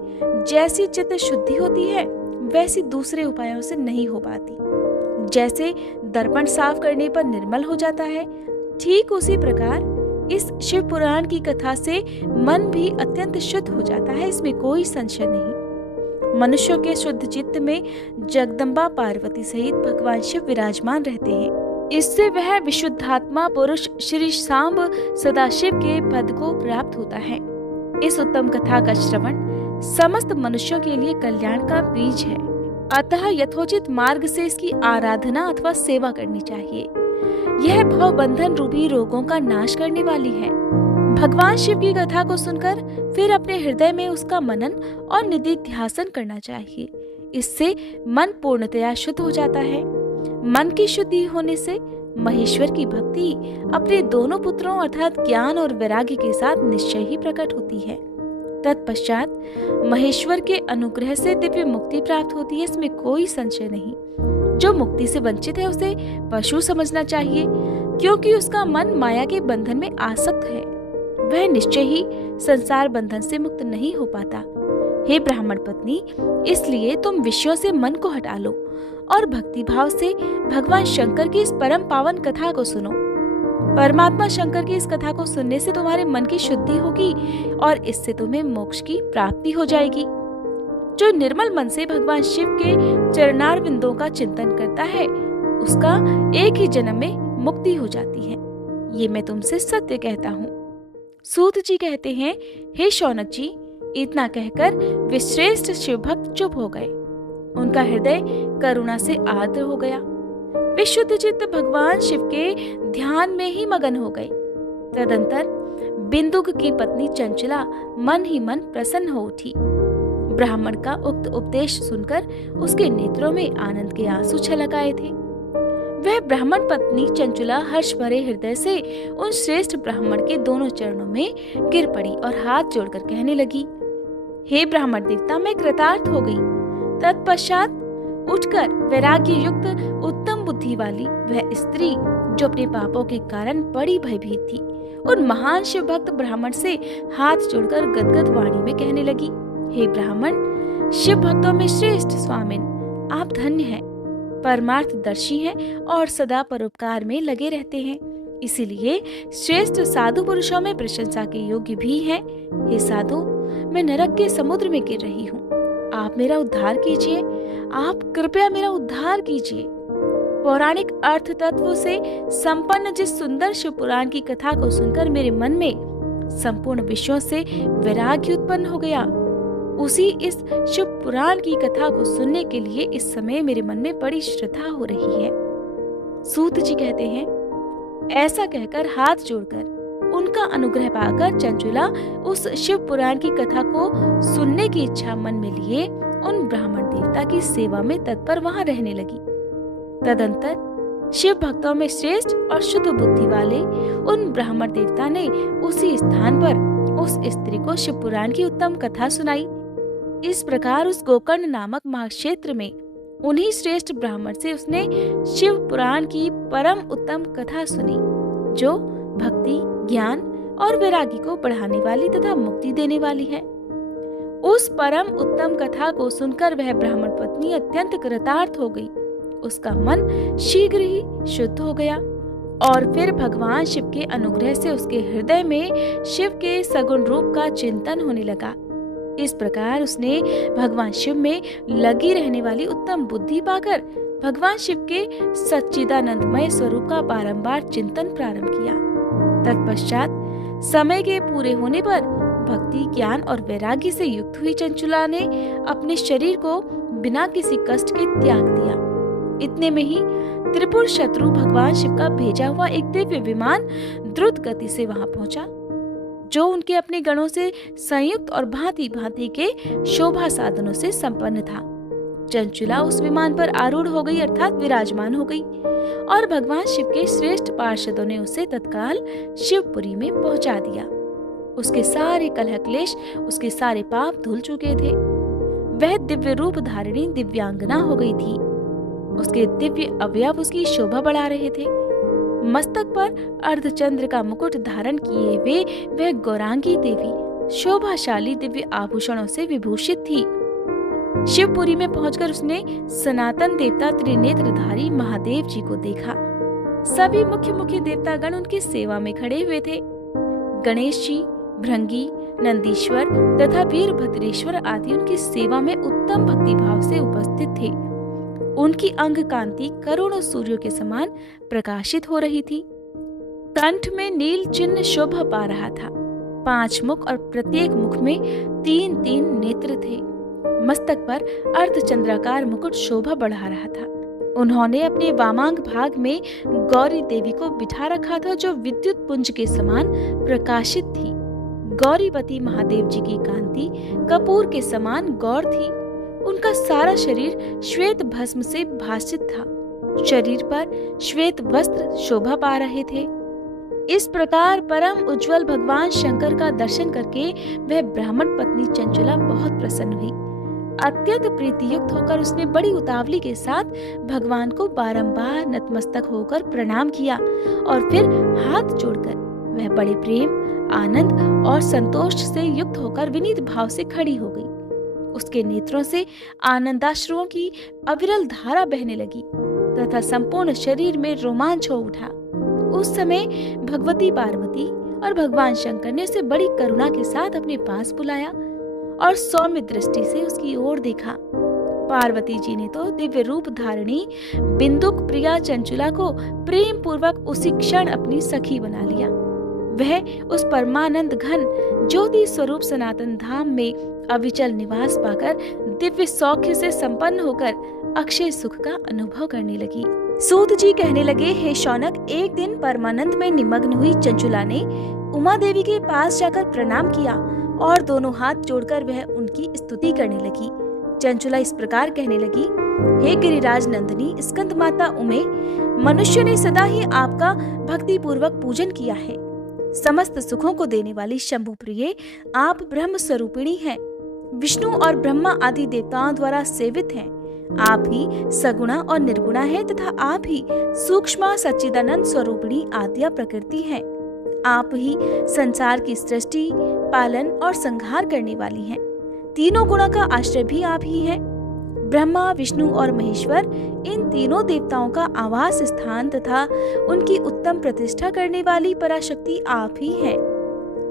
जैसी चित्त शुद्धि होती है, वैसी दूसरे उपायों से नहीं हो पाती। जैसे दर्पण साफ करने पर निर्मल हो जाता है, ठीक उसी प्रकार इस शिव पुराण की कथा से मन भी अत्यंत शुद्ध हो जाता है, इसमें कोई संशय नहीं। मनुष्यों के शुद्ध चित्त में जगदम्बा पार्वती सहित भगवान शिव विराजमान रहते हैं। इससे वह विशुद्धात्मा पुरुष श्री सांब सदाशिव के पद को प्राप्त होता है। इस उत्तम कथा का श्रवण समस्त मनुष्यों के लिए कल्याण का बीज है, अतः यथोचित मार्ग से इसकी आराधना अथवा सेवा करनी चाहिए। यह भवबंधन रूपी रोगों का नाश करने वाली है। भगवान शिव की कथा को सुनकर फिर अपने हृदय में उसका मनन और निधिध्यासन करना चाहिए। इससे मन पूर्णतया शुद्ध हो जाता है। मन की शुद्धि होने से महेश्वर की भक्ति अपने दोनों पुत्रों अर्थात ज्ञान और वैराग्य के साथ निश्चय ही प्रकट होती है। तत्पश्चात महेश्वर के अनुग्रह से दिव्य मुक्ति प्राप्त होती है, इसमें कोई संशय नहीं। जो मुक्ति से वंचित है उसे पशु समझना चाहिए, क्योंकि उसका मन माया के बंधन में आसक्त है। वह निश्चय ही संसार बंधन से मुक्त नहीं हो पाता। हे ब्राह्मण पत्नी, इसलिए तुम विषयों से मन को हटा लो और भक्ति भाव से भगवान शंकर की इस परम पावन कथा को सुनो। परमात्मा शंकर की इस कथा को सुनने से तुम्हारे मन की शुद्धि होगी और इससे तुम्हें मोक्ष की प्राप्ति हो जाएगी। जो निर्मल मन से भगवान शिव के चरणार बिंदुओं का चिंतन करता है, उसका एक ही जन्म में मुक्ति हो जाती है। ये मैं तुमसे सत्य कहता हूँ। सूत जी कहते हैं, हे शौनक जी, इतना कहकर वे श्रेष्ठ शिव भक्त चुप हो गए। उनका हृदय करुणा से आर्द्र हो गया। वे शुद्ध चित्त भगवान शिव के ध्यान में ही मगन हो गए। तदंतर बिंदुक की पत्नी चंचला मन ही मन प्रसन्न हो उठी। ब्राह्मण का उक्त उपदेश सुनकर उसके नेत्रों में आनंद के आंसू छलक आए थे। वह ब्राह्मण पत्नी चंचला हर्ष भरे हृदय से उन श्रेष्ठ ब्राह्मण के दोनों चरणों में गिर पड़ी और हाथ जोड़कर कहने लगी, हे ब्राह्मण देवता, मैं कृतार्थ हो गई। तत्पश्चात उठकर वैराग्य युक्त उत्तम बुद्धि वाली वह स्त्री, जो अपने पापों के कारण बड़ी भयभीत थी, उन महान शिव भक्त ब्राह्मण से हाथ जोड़कर गदगद वाणी में कहने लगी, हे ब्राह्मण, शिव भक्तों में श्रेष्ठ स्वामिन, आप धन्य हैं, परमार्थदर्शी हैं और सदा परोपकार में लगे रहते हैं, इसीलिए श्रेष्ठ साधु पुरुषों में प्रशंसा के योग्य भी हैं। हे साधु, मैं नरक के समुद्र में गिर रही हूँ, आप मेरा उद्धार कीजिए, आप कृपया मेरा उद्धार कीजिए। पौराणिक अर्थ तत्व से संपन्न जिस सुंदर शिव पुराण की कथा को सुनकर मेरे मन में संपूर्ण विषयों से वैराग्य उत्पन्न हो गया। उसी इस शिव पुराण की कथा को सुनने के लिए इस समय मेरे मन में बड़ी श्रद्धा हो रही है। सूत जी कहते हैं, ऐसा कहकर हाथ जोड़कर उनका अनुग्रह पाकर चंचुला उस शिव पुराण की कथा को सुनने की इच्छा मन में लिए उन ब्राह्मण देवता देवता की सेवा में तत्पर वहां रहने लगी। तदंतर शिव भक्तों में श्रेष्ठ और शुद्ध बुद्धि वाले उन ब्राह्मण देवता ने उसी स्थान पर उस स्त्री को शिव पुराण की उत्तम कथा सुनाई। इस प्रकार उस गोकर्ण नामक महाक्षेत्र में उन्हीं श्रेष्ठ ब्राह्मण से उसने शिव पुराण की परम उत्तम कथा सुनी, जो भक्ति, ज्ञान और वैरागी को बढ़ाने वाली तथा मुक्ति देने वाली है। उस परम उत्तम कथा को सुनकर वह ब्राह्मण पत्नी अत्यंत कृतार्थ हो गई। उसका मन शीघ्र ही शुद्ध हो गया और फिर भगवान शिव के अनुग्रह से उसके हृदय में शिव के सगुण रूप का चिंतन होने लगा। इस प्रकार उसने भगवान शिव में लगी रहने वाली उत्तम बुद्धि पाकर भगवान शिव के सच्चिदानंदमय स्वरूप का बारंबार चिंतन प्रारंभ किया। तत्पश्चात समय के पूरे होने पर भक्ति, ज्ञान और वैराग्य से युक्त हुई चंचुला ने अपने शरीर को बिना किसी कष्ट के त्याग दिया। इतने में ही त्रिपुर शत्रु भगवान शिव का भेजा हुआ एक दिव्य विमान द्रुत गति से वहां पहुंचा, जो उनके अपने गणों से संयुक्त और भांति भांति के शोभा साधनों से संपन्न था। चंचुला उस विमान पर आरूढ़ हो गई, अर्थात विराजमान हो गई, और भगवान शिव के श्रेष्ठ पार्षदों ने उसे तत्काल शिवपुरी में पहुंचा दिया। उसके सारे कलह क्लेश, उसके सारे पाप धुल चुके थे। वह दिव्य रूप धारिणी दिव्यांगना हो गई थी। उसके दिव्य अवयव उसकी शोभा बढ़ा रहे थे। मस्तक पर अर्धचंद्र का मुकुट धारण किए हुए वह गौरांगी देवी शोभाशाली दिव्य आभूषणों से विभूषित थी। शिवपुरी में पहुंचकर उसने सनातन देवता त्रिनेत्रधारी महादेव जी को देखा। सभी मुख्य देवतागण उनकी सेवा में खड़े हुए थे। गणेश जी, भृंगी, नंदीश्वर तथा वीरभद्रेश्वर आदि उनकी सेवा में उत्तम भक्ति भाव से उपस्थित थे। उनकी अंग कांति करोड़ों सूर्यों के समान प्रकाशित हो रही थी। कंठ में नील चिन्ह शोभा पा रहा था। 5 मुख और प्रत्येक मुख में 3-3 नेत्र थे। मस्तक पर अर्धचंद्राकार मुकुट शोभा बढ़ा रहा था। उन्होंने अपने वामांग भाग में गौरी देवी को बिठा रखा था, जो विद्युत पुंज के समान प्रकाशित थी। गौरीवती महादेव जी की कांति कपूर के समान गौर थी। उनका सारा शरीर श्वेत भस्म से भासित था। शरीर पर श्वेत वस्त्र शोभा पा रहे थे। इस प्रकार परम उज्जवल भगवान शंकर का दर्शन करके वह ब्राह्मण पत्नी चंचुला बहुत प्रसन्न हुई। अत्यंत प्रीति युक्त होकर उसने बड़ी उतावली के साथ भगवान को बारंबार नतमस्तक होकर प्रणाम किया और फिर हाथ जोड़कर वह बड़े प्रेम, आनंद और संतोष से युक्त होकर विनीत भाव से खड़ी हो गई। उसके नेत्रों से आनंदाश्रुओं की अविरल धारा बहने लगी तथा संपूर्ण शरीर में रोमांच हो उठा। उस समय भगवती पार्वती और भगवान शंकर ने उसे बड़ी करुणा के साथ अपने पास बुलाया और सौम्य दृष्टि से उसकी ओर देखा। पार्वती जी ने तो दिव्य रूप धारिणी बिंदुक प्रिया चंचुला को प्रेम पूर्वक उसी क्षण अपनी सखी बना लिया। वह उस परमानंद घन ज्योति स्वरूप सनातन धाम में अविचल निवास पाकर दिव्य सौख्य से संपन्न होकर अक्षय सुख का अनुभव करने लगी। सूत जी कहने लगे, हे शौनक, एक दिन परमानंद में निमग्न हुई चंचुला ने उमा देवी के पास जाकर प्रणाम किया और दोनों हाथ जोड़कर वह उनकी स्तुति करने लगी। चंचुला इस प्रकार कहने लगी, हे गिरिराज नंदिनी स्कंद माता उमे, मनुष्य ने सदा ही आपका भक्ति पूर्वक पूजन किया है। समस्त सुखों को देने वाली शंभु प्रिय आप ब्रह्म स्वरूपिणी हैं, विष्णु और ब्रह्मा आदि देवताओं द्वारा सेवित हैं। आप ही सगुणा और निर्गुणा हैं तथा आप ही सूक्ष्म सच्चिदानंद स्वरूपिणी आद्या प्रकृति हैं। आप ही संसार की सृष्टि, पालन और संहार करने वाली हैं। तीनों गुणों का आश्रय भी आप ही हैं। ब्रह्मा, विष्णु और महेश्वर इन तीनों देवताओं का आवास स्थान तथा उनकी उत्तम प्रतिष्ठा करने वाली पराशक्ति आप ही हैं।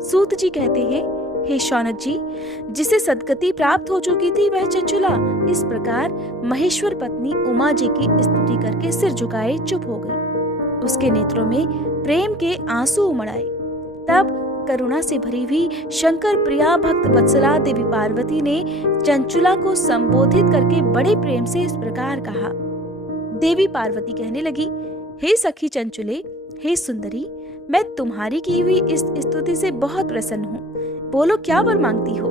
सूत जी कहते हैं, हे शौनक जी, जिसे सद्गति प्राप्त हो चुकी थी वह चंचुला इस प्रकार महेश्वर पत्नी उमा जी की स्तुति करके सिर झुकाए चुप हो गई। उसके नेत्रों में प्रेम के आंसू उमड़ आए। तब करुणा से भरी हुई शंकर प्रिया भक्त वत्सला देवी पार्वती ने चंचुला को संबोधित करके बड़े प्रेम से इस प्रकार कहा। देवी पार्वती कहने लगी, हे सखी चंचुले, हे सुंदरी, मैं तुम्हारी की हुई इस स्तुति से बहुत प्रसन्न हूँ। बोलो क्या वर मांगती हो?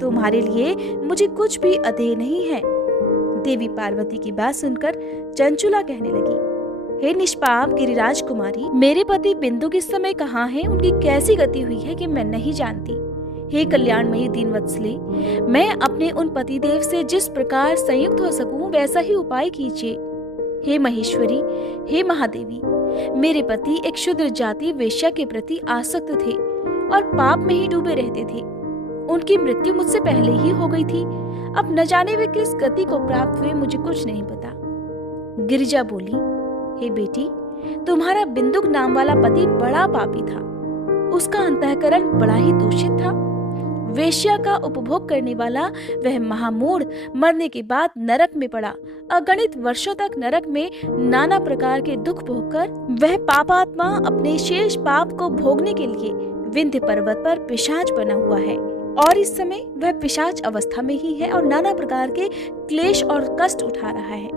तुम्हारे लिए मुझे कुछ भी अधेय नहीं है। देवी पार्वती की बात सुनकर चंचुला कहने लगी, हे निष्पाप गिरिराज कुमारी, मेरे पति बिंदु किस समय कहाँ हैं, उनकी कैसी गति हुई है कि मैं नहीं जानती। हे कल्याणमयी दीनवत्सले, मैं अपने उन पतिदेव से जिस प्रकार संयुक्त हो सकूं वैसा ही उपाय कीजिए। हे महेश्वरी, हे महादेवी, मेरे पति एक शूद्र जाति वेश्या के प्रति आसक्त थे और पाप में ही डूबे रहते थे। उनकी मृत्यु मुझसे पहले ही हो गई थी। अब न जाने वे किस गति को प्राप्त हुए, मुझे कुछ नहीं पता। गिरिजा बोली, हे बेटी, तुम्हारा बिंदुक नाम वाला पति बड़ा पापी था। उसका अंतःकरण बड़ा ही दूषित था। वेश्या का उपभोग करने वाला वह महामूढ़ मरने के बाद नरक में पड़ा। अगणित वर्षों तक नरक में नाना प्रकार के दुख भोगकर वह पापात्मा अपने शेष पाप को भोगने के लिए विंध्य पर्वत पर पिशाच बना हुआ है और इस समय वह पिशाच अवस्था में ही है और नाना प्रकार के क्लेश और कष्ट उठा रहा है।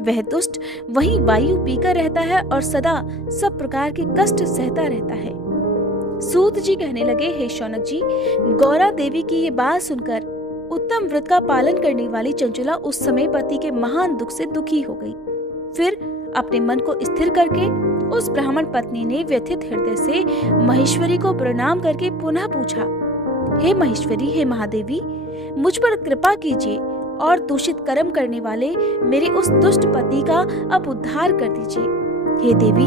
वह दुष्ट वहीं वायु पीकर रहता है और सदा सब प्रकार के कष्ट सहता रहता है। सूत जी कहने लगे, हे शौनक जी, गौरा देवी की ये बात सुनकर उत्तम व्रत का पालन करने वाली चंचुला उस समय पति के महान दुख से दुखी हो गई। फिर अपने मन को स्थिर करके उस ब्राह्मण पत्नी ने व्यथित हृदय से महेश्वरी को प्रणाम करके पुनः पूछा, हे महेश्वरी, हे महादेवी, मुझ पर कृपा कीजिए और दूषित कर्म करने वाले मेरे उस दुष्ट पति का अब उद्धार कर दीजिए। हे देवी,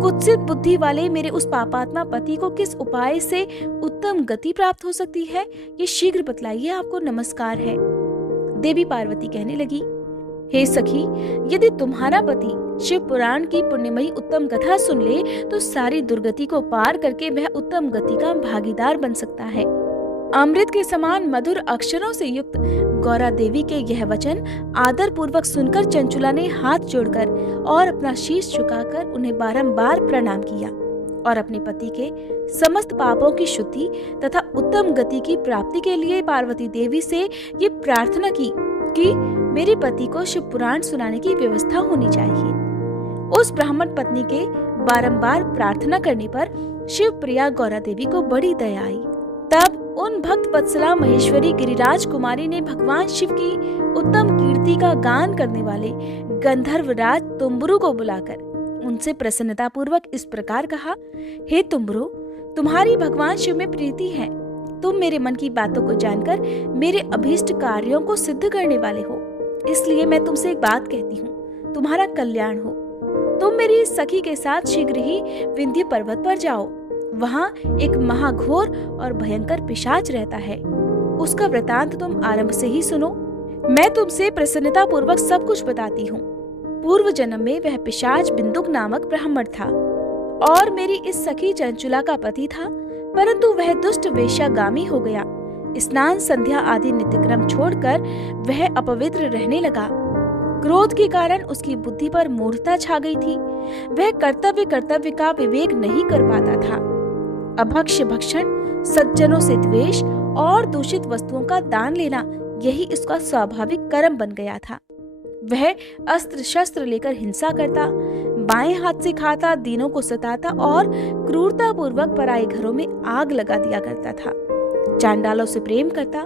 कुत्सित बुद्धि वाले मेरे उस पापात्मा पति को किस उपाय से उत्तम गति प्राप्त हो सकती है, ये शीघ्र बतलाइए, आपको नमस्कार है। देवी पार्वती कहने लगी, हे सखी, यदि तुम्हारा पति शिव पुराण की पुण्यमयी उत्तम कथा सुन ले तो सारी दुर्गति को पार करके वह उत्तम गति का भागीदार बन सकता है। अमृत के समान मधुर अक्षरों से युक्त गौरा देवी के यह वचन आदर पूर्वक सुनकर चंचुला ने हाथ जोड़कर और अपना शीश झुकाकर उन्हें बारंबार प्रणाम किया और अपने पति के समस्त पापों की शुद्धि तथा उत्तम गति की प्राप्ति के लिए पार्वती देवी से ये प्रार्थना की कि मेरे पति को शिव पुराण सुनाने की व्यवस्था होनी चाहिए। उस ब्राह्मण पत्नी के बारंबार प्रार्थना करने पर शिव प्रिया गौरा देवी को बड़ी दया आई। तब उन भक्त वत्सला महेश्वरी गिरिराज कुमारी ने भगवान शिव की उत्तम कीर्ति का गान करने वाले गंधर्वराज तुम्बुरु को बुलाकर उनसे प्रसन्नता पूर्वक इस प्रकार कहा, हे तुम्बुरु, तुम्हारी भगवान शिव में प्रीति है। तुम मेरे मन की बातों को जानकर मेरे अभीष्ट कार्यों को सिद्ध करने वाले हो, इसलिए मैं तुमसे एक बात कहती हूँ, तुम्हारा कल्याण हो। तुम मेरी सखी के साथ शीघ्र ही विंध्य पर्वत पर जाओ। वहाँ एक महाघोर और भयंकर पिशाच रहता है। उसका वृतांत तुम आरंभ से ही सुनो। मैं तुमसे प्रसन्नता पूर्वक सब कुछ बताती हूँ। पूर्व जन्म में वह पिशाच बिंदुक नामक ब्राह्मण था और मेरी इस सखी चंचुला का पति था, परंतु वह दुष्ट वेश्यागामी हो गया। स्नान संध्या आदि नित्यक्रम छोड़कर वह अपवित्र रहने लगा। क्रोध के कारण उसकी बुद्धि पर मूढ़ता छा गई थी। वह कर्तव्य का विवेक नहीं कर पाता था। अभक्ष्य भक्षण, सज्जनों से द्वेष और दूषित वस्तुओं का दान लेना, यही उसका स्वाभाविक कर्म बन गया था। वह अस्त्र शस्त्र लेकर हिंसा करता, बाएं हाथ से खाता, दीनों को सताता और क्रूरता पूर्वक पराये घरों में आग लगा दिया करता था। चांडालों से प्रेम करता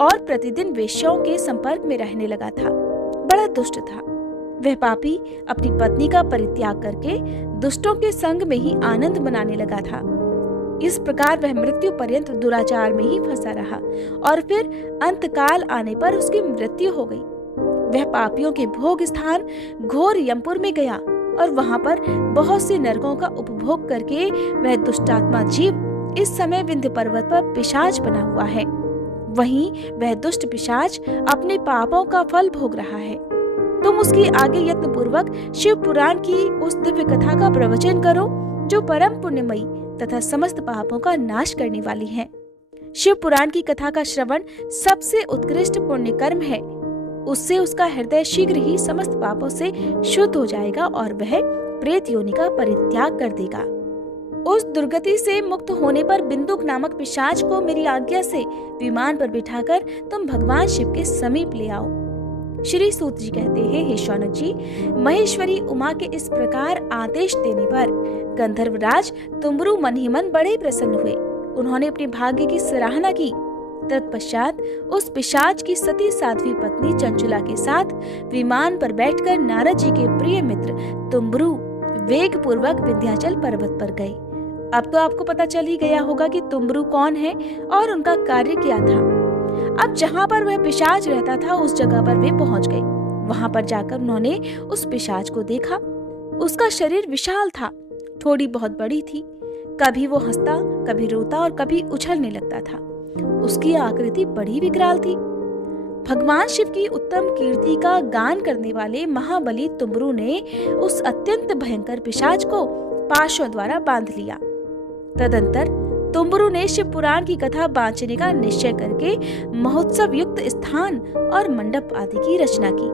और प्रतिदिन वेश्याओं के संपर्क में रहने लगा था। बड़ा दुष्ट था। वह पापी अपनी पत्नी का परित्याग करके दुष्टों के संग में ही आनंद मनाने लगा था। इस प्रकार वह मृत्यु पर्यंत दुराचार में ही फंसा रहा और फिर अंतकाल आने पर उसकी मृत्यु हो गई। वह पापियों के भोग स्थान घोर यमपुर में गया और वहां पर बहुत से नरकों का उपभोग करके वह दुष्टात्मा जीव इस समय विंध्य पर्वत पर पिशाच बना हुआ है। वहीं वह दुष्ट पिशाच अपने पापों का फल भोग रहा है। तुम उसकी आगे यत्न पूर्वक शिव पुराण की उस दिव्य कथा का प्रवचन करो जो परम पुण्यमयी तथा समस्त पापों का नाश करने वाली है। शिव पुराण की कथा का श्रवण सबसे उत्कृष्ट पुण्य कर्म है। उससे उसका हृदय शीघ्र ही समस्त पापों से शुद्ध हो जाएगा और वह प्रेत योनि का परित्याग कर देगा। उस दुर्गति से मुक्त होने पर बिंदुक नामक पिशाच को मेरी आज्ञा से विमान पर बिठाकर तुम भगवान शिव के समीप ले आओ। श्री सूत जी कहते हैं, हे शौनक जी, महेश्वरी उमा के इस प्रकार आदेश देने पर गंधर्वराज तुम्बुरु मन ही मन बड़े प्रसन्न हुए। उन्होंने अपने भाग्य की सराहना की तत्पश्चात उस पिशाच की सती साध्वी पत्नी चंचुला के साथ विमान पर बैठकर नारद जी के प्रिय मित्र तुम्बरु वेग पूर्वक विंध्याचल पर्वत पर गए। अब तो आपको पता चल ही गया होगा कि तुम्बरु कौन है और उनका कार्य क्या था। अब जहाँ पर वह पिशाच रहता था उस जगह पर वे पहुंच गए। वहां पर जाकर उन्होंने उस पिशाच को देखा। उसका शरीर विशाल था, थोड़ी बहुत बड़ी थी। कभी वो हंसता, कभी रोता और कभी उछलने लगता था। उसकी आकृति बड़ी विकराल थी। भगवान शिव की उत्तम कीर्ति का गान करने वाले महाबली तुम्बरु ने उस अत्यंत भयंकर पिशाच को पाशों द्वारा बांध लिया। तदंतर तुम्बरु ने शिव पुराण की कथा बांचने का निश्चय करके महोत्सव युक्त स्थान और मंडप आदि की रचना की।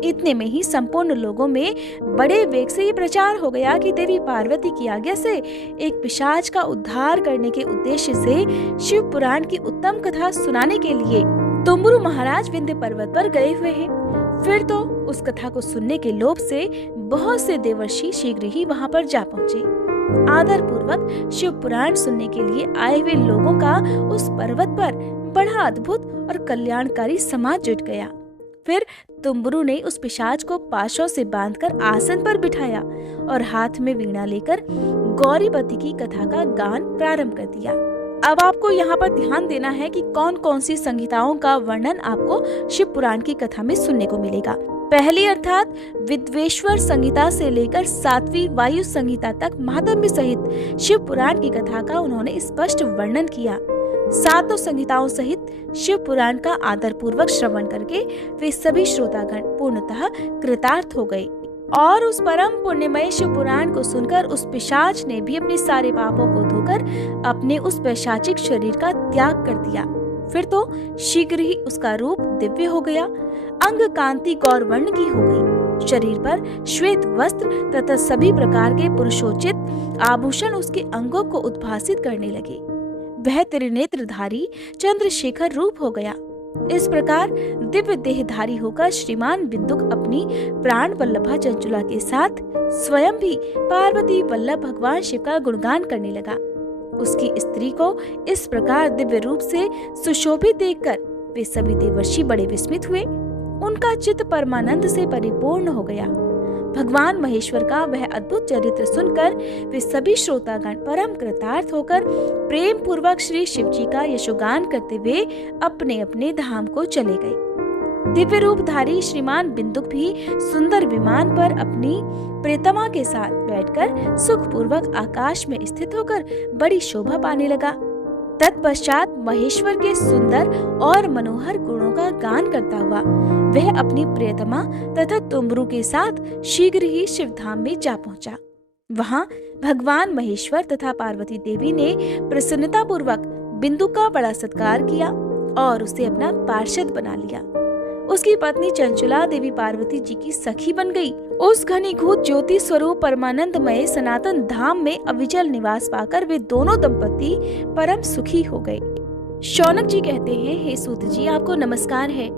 इतने में ही संपूर्ण लोगों में बड़े वेग से ये प्रचार हो गया कि देवी पार्वती की आज्ञा से एक पिशाच का उद्धार करने के उद्देश्य से शिव पुराण की उत्तम कथा सुनाने के लिए तुम्बरु महाराज विंध्य पर्वत पर गए हुए हैं। फिर तो उस कथा को सुनने के लोभ से बहुत से देवर्षि शीघ्र ही वहां पर जा पहुंचे। आदर पूर्वक शिव पुराण सुनने के लिए आए हुए लोगों का उस पर्वत पर बड़ा अद्भुत और कल्याणकारी समाज जुट गया। फिर तुम्बरु ने उस पिशाच को पाशों से बांधकर आसन पर बिठाया और हाथ में वीणा लेकर गौरीपति की कथा का गान प्रारंभ कर दिया। अब आपको यहाँ पर ध्यान देना है कि कौन कौन सी संहिताओं का वर्णन आपको शिव पुराण की कथा में सुनने को मिलेगा। पहली अर्थात विद्वेश्वर संहिता से लेकर 7वीं वायु संहिता तक महात्म्य सहित शिव पुराण की कथा का उन्होंने स्पष्ट वर्णन किया। 7 संहिताओं सहित शिव पुराण का आदर पूर्वक श्रवण करके वे सभी श्रोतागण पूर्णतः कृतार्थ हो गए और उस परम पुण्यमय शिव पुराण को सुनकर उस पिशाच ने भी अपने सारे पापों को धोकर अपने उस पैशाचिक शरीर का त्याग कर दिया। फिर तो शीघ्र ही उसका रूप दिव्य हो गया, अंग कांति गौर वर्ण की हो गई, शरीर पर श्वेत वस्त्र तथा सभी प्रकार के पुरुषोचित आभूषण उसके अंगों को उद्भासित करने लगे। वह त्रिनेत्रधारी चंद्रशेखर रूप हो गया। इस प्रकार दिव्य देहधारी होकर श्रीमान बिंदुक अपनी प्राण वल्लभा चंचुला के साथ स्वयं भी पार्वती वल्लभ भगवान शिव का गुणगान करने लगा। उसकी स्त्री को इस प्रकार दिव्य रूप से सुशोभित देखकर वे सभी देवर्षि बड़े विस्मित हुए। उनका चित्त परमानंद से परिपूर्ण हो गया। भगवान महेश्वर का वह अद्भुत चरित्र सुनकर वे सभी श्रोतागण परम कृतार्थ होकर प्रेम पूर्वक श्री शिव जी का यशोगान करते हुए अपने अपने धाम को चले गए। दिव्य रूपधारी श्रीमान बिंदुक भी सुंदर विमान पर अपनी प्रियतमा के साथ बैठकर सुखपूर्वक आकाश में स्थित होकर बड़ी शोभा पाने लगा। तत्पश्चात महेश्वर के सुंदर और मनोहर गुणों का गान करता हुआ वह अपनी प्रियतमा तथा तुम्बरु के साथ शीघ्र ही शिवधाम में जा पहुंचा। वहां भगवान महेश्वर तथा पार्वती देवी ने प्रसन्नता पूर्वक बिंदु का बड़ा सत्कार किया और उसे अपना पार्षद बना लिया। उसकी पत्नी चंचुला देवी पार्वती जी की सखी बन गई। उस घनीभूत ज्योति स्वरूप परमानंदमय सनातन धाम में अविचल निवास पाकर वे दोनों दंपति परम सुखी हो गए। शौनक जी कहते हैं, हे सूत जी, आपको नमस्कार है।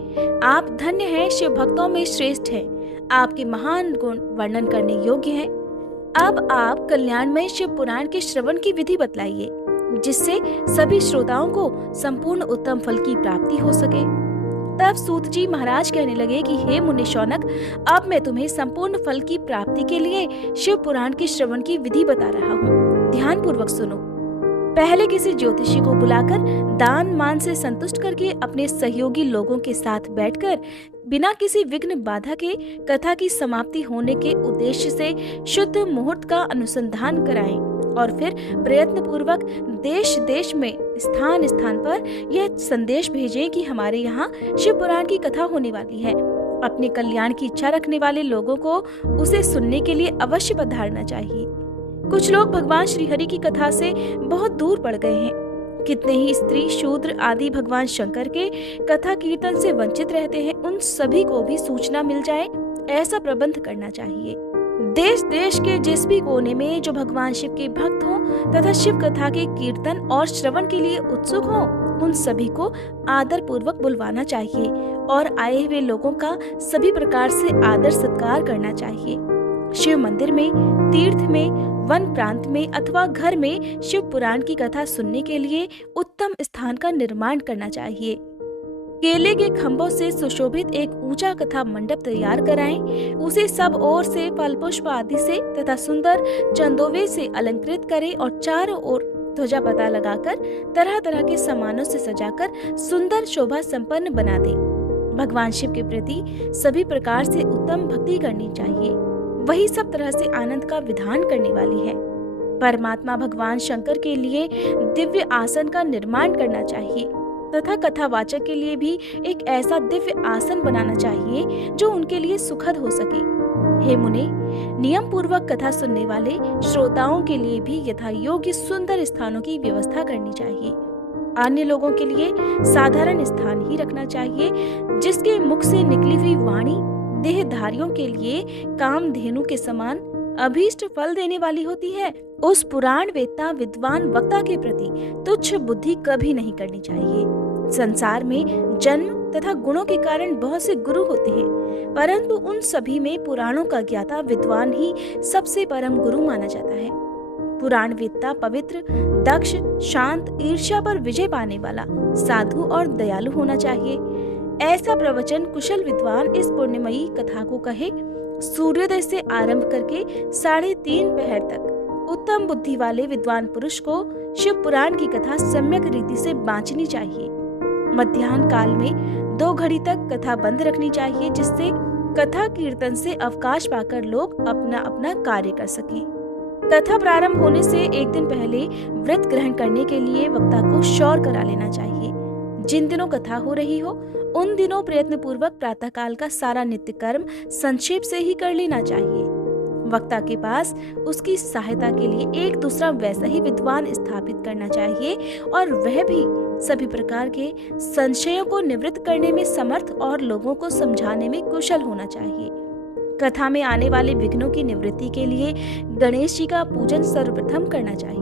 आप धन्य हैं, शिव भक्तों में श्रेष्ठ हैं। आपके महान गुण वर्णन करने योग्य हैं। अब आप कल्याणमय शिव पुराण के श्रवण की विधि बतलाइए, जिससे सभी श्रोताओं को संपूर्ण उत्तम फल की प्राप्ति हो सके। तब सूत जी महाराज कहने लगे कि हे मुनि शौनक, अब मैं तुम्हें संपूर्ण फल की प्राप्ति के लिए शिव पुराण के श्रवण की विधि बता रहा हूँ। ध्यान पूर्वक सुनो। पहले किसी ज्योतिषी को बुलाकर दान मान से संतुष्ट करके अपने सहयोगी लोगों के साथ बैठकर बिना किसी विघ्न बाधा के कथा की समाप्ति होने के उद्देश्य से शुद्ध मुहूर्त का अनुसंधान कराएं और फिर प्रयत्न पूर्वक देश देश में स्थान स्थान पर यह संदेश भेजें कि हमारे यहाँ शिव पुराण की कथा होने वाली है। अपने कल्याण की इच्छा रखने वाले लोगों को उसे सुनने के लिए अवश्य पधारना चाहिए। कुछ लोग भगवान श्रीहरि की कथा से बहुत दूर पड़ गए हैं। कितने ही स्त्री शूद्र आदि भगवान शंकर के कथा कीर्तन से वंचित रहते हैं। उन सभी को भी सूचना मिल जाए, ऐसा प्रबंध करना चाहिए। देश देश के जिस भी कोने में जो भगवान शिव के भक्त हों तथा शिव कथा के कीर्तन और श्रवण के लिए उत्सुक हों, उन सभी को आदर पूर्वक बुलवाना चाहिए और आए हुए लोगों का सभी प्रकार से आदर सत्कार करना चाहिए। शिव मंदिर में, तीर्थ में, वन प्रांत में अथवा घर में शिव पुराण की कथा सुनने के लिए उत्तम स्थान का निर्माण करना चाहिए। केले के खंभों से सुशोभित एक ऊंचा कथा मंडप तैयार कराएं, उसे सब ओर से फल पुष्प आदि से तथा सुंदर चंदोवे से अलंकृत करें और चारों ओर ध्वजा पता लगाकर तरह तरह के सामानों से सजाकर सुंदर शोभा संपन्न बना दें। भगवान शिव के प्रति सभी प्रकार से उत्तम भक्ति करनी चाहिए, वही सब तरह से आनंद का विधान करने वाली है। परमात्मा भगवान शंकर के लिए दिव्य आसन का निर्माण करना चाहिए तथा कथावाचक के लिए भी एक ऐसा दिव्य आसन बनाना चाहिए जो उनके लिए सुखद हो सके। हे मुने, नियम पूर्वक कथा सुनने वाले श्रोताओं के लिए भी यथा योग्य सुंदर स्थानों की व्यवस्था करनी चाहिए। अन्य लोगों के लिए साधारण स्थान ही रखना चाहिए, जिसके मुख से निकली हुई वाणी देहधारियों के लिए कामधेनु के समान अभीष्ट फल देने वाली होती है। उस पुराण वेत्ता विद्वान वक्ता के प्रति तुच्छ बुद्धि कभी नहीं करनी चाहिए। संसार में जन्म तथा गुणों के कारण बहुत से गुरु होते हैं, परंतु उन सभी में पुराणों का ज्ञाता विद्वान ही सबसे परम गुरु माना जाता है। पुराण वेत्ता पवित्र, दक्ष, शांत, ईर्ष्या पर विजय पाने वाला, साधु और दयालु होना चाहिए। ऐसा प्रवचन कुशल विद्वान इस पुण्यमयी कथा को कहे। सूर्योदय से आरंभ करके 3:30 पहर तक उत्तम बुद्धि वाले विद्वान पुरुष को शिव पुराण की कथा सम्यक रीति से बांचनी चाहिए। मध्याह्न काल में 2 घड़ी तक कथा बंद रखनी चाहिए, जिससे कथा कीर्तन से अवकाश पाकर लोग अपना अपना कार्य कर सकें। कथा प्रारंभ होने से एक दिन पहले व्रत ग्रहण करने के लिए वक्ता को शौर करा लेना चाहिए। जिन दिनों कथा हो रही हो उन दिनों प्रयत्न पूर्वक प्रातः काल का सारा नित्य कर्म संक्षेप से ही कर लेना चाहिए। वक्ता के पास उसकी सहायता के लिए एक दूसरा वैसा ही विद्वान स्थापित करना चाहिए और वह भी सभी प्रकार के संशयों को निवृत्त करने में समर्थ और लोगों को समझाने में कुशल होना चाहिए। कथा में आने वाले विघ्नों की निवृत्ति के लिए गणेश जी का पूजन सर्वप्रथम करना चाहिए।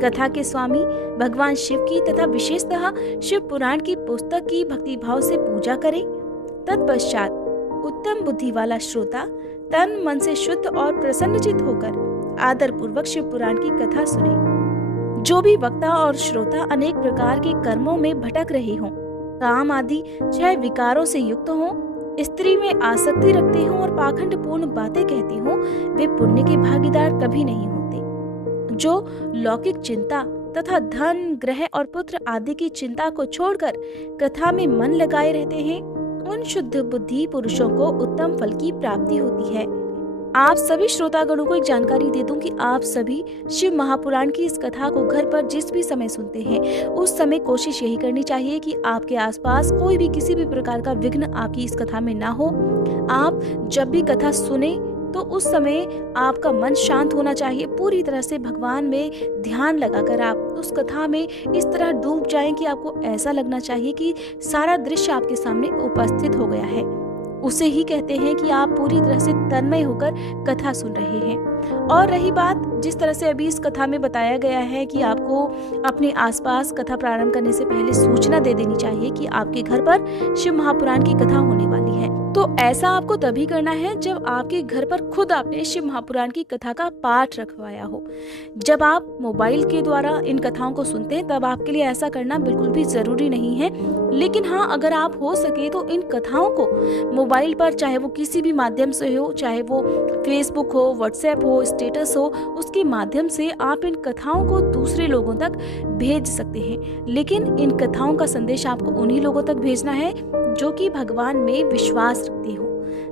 कथा के स्वामी भगवान शिव की तथा विशेषतः शिव पुराण की पुस्तक की भक्ति भाव से पूजा करें। तत्पश्चात उत्तम बुद्धि वाला श्रोता तन मन से शुद्ध और प्रसन्नचित होकर आदर पूर्वक शिव पुराण की कथा सुने। जो भी वक्ता और श्रोता अनेक प्रकार के कर्मों में भटक रहे हों, काम आदि 6 विकारों से युक्त हों, स्त्री में आसक्ति रखते हों और पाखंड पूर्ण बातें कहते हों, वे पुण्य के भागीदार कभी नहीं होते। जो लौकिक चिंता तथा धन, ग्रह और पुत्र आदि की चिंता को छोड़कर कथा में मन लगाए रहते हैं, उन शुद्ध बुद्धि पुरुषों को उत्तम फल की प्राप्ति होती है। आप सभी श्रोतागणों को एक जानकारी दे दूं कि आप सभी शिव महापुराण की इस कथा को घर पर जिस भी समय सुनते हैं, उस समय कोशिश यही करनी चाहिए कि आपके आसपास कोई भी किसी भी प्रकार का विघ्न आपकी इस कथा में ना हो। आप जब भी कथा सुने तो उस समय आपका मन शांत होना चाहिए। पूरी तरह से भगवान में ध्यान लगाकर आप उस कथा में इस तरह डूब जाएं कि आपको ऐसा लगना चाहिए कि सारा दृश्य आपके सामने उपस्थित हो गया है। उसे ही कहते हैं कि आप पूरी तरह से तन्मय होकर कथा सुन रहे हैं। और रही बात, जिस तरह से अभी इस कथा में बताया गया है कि आपको अपने आसपास कथा प्रारंभ करने से पहले सूचना दे देनी चाहिए कि आपके घर पर शिव महापुराण की कथा होने वाली है, तो ऐसा आपको तभी करना है जब आपके घर पर खुद आपने शिव महापुराण की कथा का पाठ रखवाया हो। जब आप मोबाइल के द्वारा इन कथाओं को सुनते हैं तब आपके लिए ऐसा करना बिल्कुल भी जरूरी नहीं है। लेकिन हाँ, अगर आप हो सके तो इन कथाओं को मोबाइल पर, चाहे वो किसी भी माध्यम से हो, चाहे वो फेसबुक हो, व्हाट्सएप हो, स्टेटस हो, उसके माध्यम से आप इन कथाओं को दूसरे लोगों तक भेज सकते हैं। लेकिन इन कथाओं का संदेश आपको उन्हीं लोगों तक भेजना है जो कि भगवान में विश्वास रखते हो,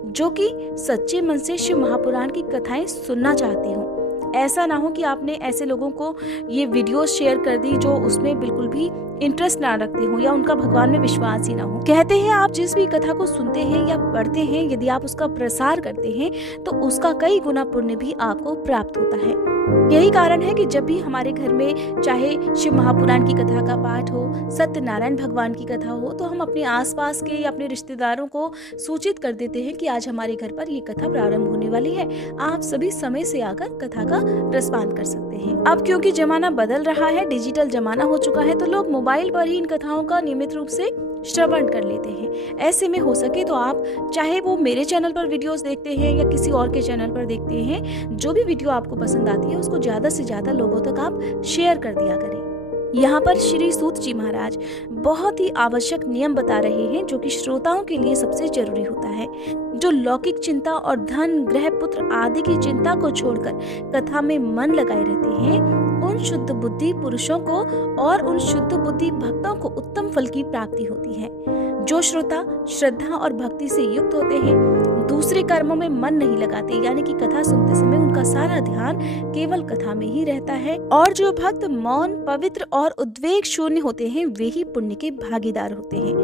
जो कि सच्चे मन से शिव महापुराण की कथाएं सुनना चाहते हो। ऐसा ना हो कि आपने ऐसे लोगों को ये वीडियो शेयर कर दी जो उसमें बिल्कुल भी इंटरेस्ट ना रखते हो या उनका भगवान में विश्वास ही ना हो। कहते हैं आप जिस भी कथा को सुनते हैं या पढ़ते हैं, यदि आप उसका प्रसार करते हैं तो उसका कई गुना पुण्य भी आपको प्राप्त होता है। यही कारण है कि जब भी हमारे घर में चाहे शिव महापुराण की कथा का पाठ हो, सत्यनारायण भगवान की कथा हो, तो हम अपने आसपास के या अपने रिश्तेदारों को सूचित कर देते हैं कि आज हमारे घर पर ये कथा प्रारंभ होने वाली है, आप सभी समय से आकर कथा का रसपान कर सकते हैं। अब क्योंकि जमाना बदल रहा है, डिजिटल जमाना हो चुका है, तो लोग मोबाइल पर ही इन कथाओं का नियमित रूप से श्रवण कर लेते हैं। ऐसे में हो सके तो आप चाहे वो मेरे चैनल पर वीडियोस देखते हैं या किसी और के चैनल पर देखते हैं, जो भी वीडियो आपको पसंद आती है उसको ज़्यादा से ज़्यादा लोगों तक आप शेयर कर दिया करें। यहाँ पर श्री सूत जी महाराज बहुत ही आवश्यक नियम बता रहे हैं जो कि श्रोताओं के लिए सबसे जरूरी होता है। जो लौकिक चिंता और धन, गृह, पुत्र आदि की चिंता को छोड़कर कथा में मन लगाए रहते हैं, उन शुद्ध बुद्धि पुरुषों को और उन शुद्ध बुद्धि भक्तों को उत्तम फल की प्राप्ति होती है। जो श्रोता श्रद्धा और भक्ति से युक्त होते हैं, दूसरे कर्मों में मन नहीं लगाते, यानी कि कथा सुनते समय उनका सारा ध्यान केवल कथा में ही रहता है, और जो भक्त मौन, पवित्र और उद्वेग शून्य होते हैं, वे ही पुण्य के भागीदार होते हैं।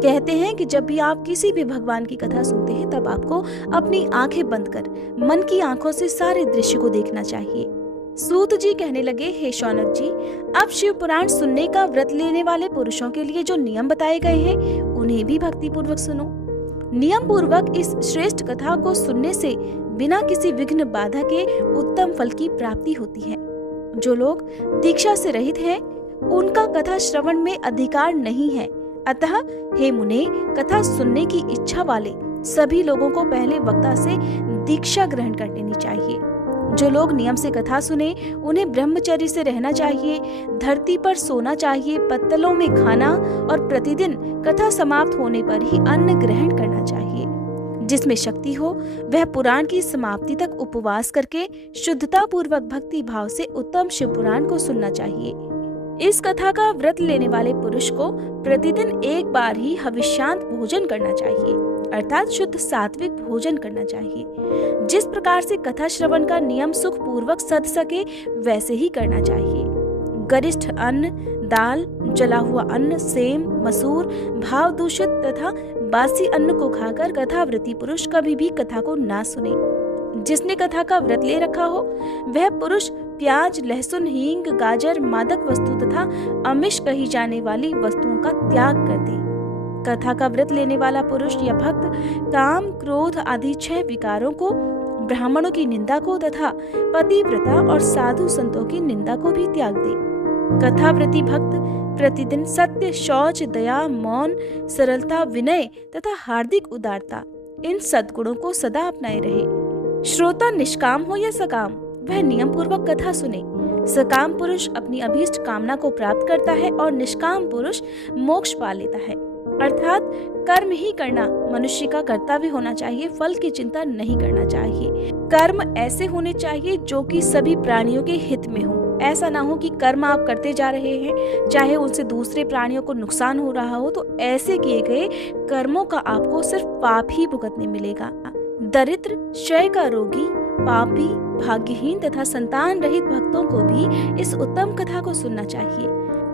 कहते हैं कि जब भी आप किसी भी भगवान की कथा सुनते हैं, तब आपको अपनी आंखें बंद कर मन की आंखों से सारे दृश्य को देखना चाहिए। सूत जी कहने लगे, हे शौनक जी, अब शिव पुराण सुनने का व्रत लेने वाले पुरुषों के लिए जो नियम बताए गए हैं, उन्हें भी भक्ति पूर्वक सुनो। नियम पूर्वक इस श्रेष्ठ कथा को सुनने से बिना किसी विघ्न बाधा के उत्तम फल की प्राप्ति होती है। जो लोग दीक्षा से रहित हैं, उनका कथा श्रवण में अधिकार नहीं है। अतः हे मुने, कथा सुनने की इच्छा वाले सभी लोगों को पहले वक्ता से दीक्षा ग्रहण कर लेनी चाहिए। जो लोग नियम से कथा सुने, उन्हें ब्रह्मचर्य से रहना चाहिए, धरती पर सोना चाहिए, पत्तलों में खाना, और प्रतिदिन कथा समाप्त होने पर ही अन्न ग्रहण करना चाहिए। जिसमें शक्ति हो वह पुराण की समाप्ति तक उपवास करके शुद्धता पूर्वक भक्ति भाव से उत्तम शिव पुराण को सुनना चाहिए। इस कथा का व्रत लेने वाले पुरुष को प्रतिदिन एक बार ही हविष्यांत भोजन करना चाहिए, अर्थात शुद्ध सात्विक भोजन करना चाहिए। जिस प्रकार से कथा श्रवण का नियम सुख पूर्वक सध सके, वैसे ही करना चाहिए। गरिष्ठ अन्न, दाल, जला हुआ अन्न, सेम, मसूर, भाव दूषित तथा बासी अन्न को खाकर कथाव्रती पुरुष कभी भी कथा को ना सुने। जिसने कथा का व्रत ले रखा हो, वह पुरुष प्याज, लहसुन, हींग, गाजर, मादक वस्तु तथा अमिष कही जाने वाली वस्तुओं का त्याग कर दे। कथा का व्रत लेने वाला पुरुष या भक्त काम, क्रोध आदि 6 विकारों को, ब्राह्मणों की निंदा को तथा पतिव्रता और साधु संतों की निंदा को भी त्याग दे। कथाव्रती भक्त प्रतिदिन सत्य, शौच, दया, मौन, सरलता, विनय तथा हार्दिक उदारता, इन सद्गुणों को सदा अपनाए रहे। श्रोता निष्काम हो या सकाम, वह नियम पूर्वक कथा सुने। सकाम पुरुष अपनी अभीष्ट कामना को प्राप्त करता है और निष्काम पुरुष मोक्ष पा लेता है। अर्थात कर्म ही करना मनुष्य का कर्तव्य होना चाहिए, फल की चिंता नहीं करना चाहिए। कर्म ऐसे होने चाहिए जो कि सभी प्राणियों के हित में हो। ऐसा ना हो कि कर्म आप करते जा रहे हैं, चाहे उनसे दूसरे प्राणियों को नुकसान हो रहा हो, तो ऐसे किए गए कर्मों का आपको सिर्फ पाप ही भुगतने मिलेगा। दरिद्र, क्षय का रोगी, पापी, भाग्यहीन तथा संतान रहित भक्तों को भी इस उत्तम कथा को सुनना चाहिए।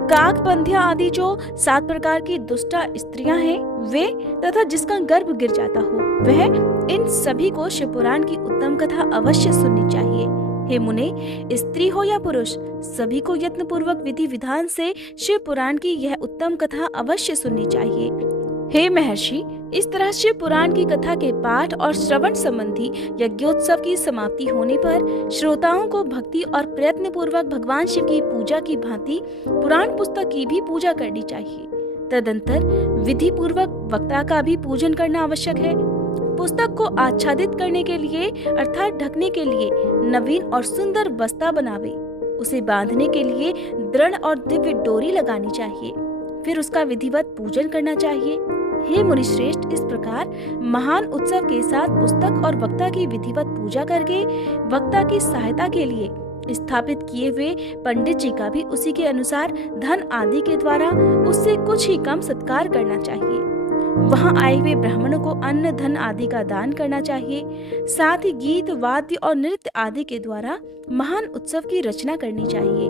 काक, पंथिया आदि जो 7 प्रकार की दुष्टा स्त्रियां हैं, वे तथा जिसका गर्भ गिर जाता हो, वह, इन सभी को शिव पुराण की उत्तम कथा अवश्य सुननी चाहिए। हे मुने, स्त्री हो या पुरुष, सभी को यत्न पूर्वक विधि विधान से शिव पुराण की यह उत्तम कथा अवश्य सुननी चाहिए। हे महर्षि, इस तरह शिव पुराण की कथा के पाठ और श्रवण संबंधी यज्ञोत्सव की समाप्ति होने पर श्रोताओं को भक्ति और प्रयत्न पूर्वक भगवान शिव की पूजा की भांति पुराण पुस्तक की भी पूजा करनी चाहिए। तदंतर विधि पूर्वक वक्ता का भी पूजन करना आवश्यक है। पुस्तक को आच्छादित करने के लिए अर्थात ढकने के लिए नवीन और सुंदर बस्ता बनावे। उसे बांधने के लिए दृढ़ और दिव्य डोरी लगानी चाहिए। फिर उसका विधिवत पूजन करना चाहिए। हे मुनिश्रेष्ठ, इस प्रकार महान उत्सव के साथ पुस्तक और वक्ता की विधिवत पूजा करके वक्ता की सहायता के लिए स्थापित किए हुए पंडित जी का भी उसी के अनुसार धन आदि के द्वारा उससे कुछ ही कम सत्कार करना चाहिए। वहां आए हुए ब्राह्मणों को अन्न, धन आदि का दान करना चाहिए। साथ ही गीत, वाद्य और नृत्य आदि के द्वारा महान उत्सव की रचना करनी चाहिए।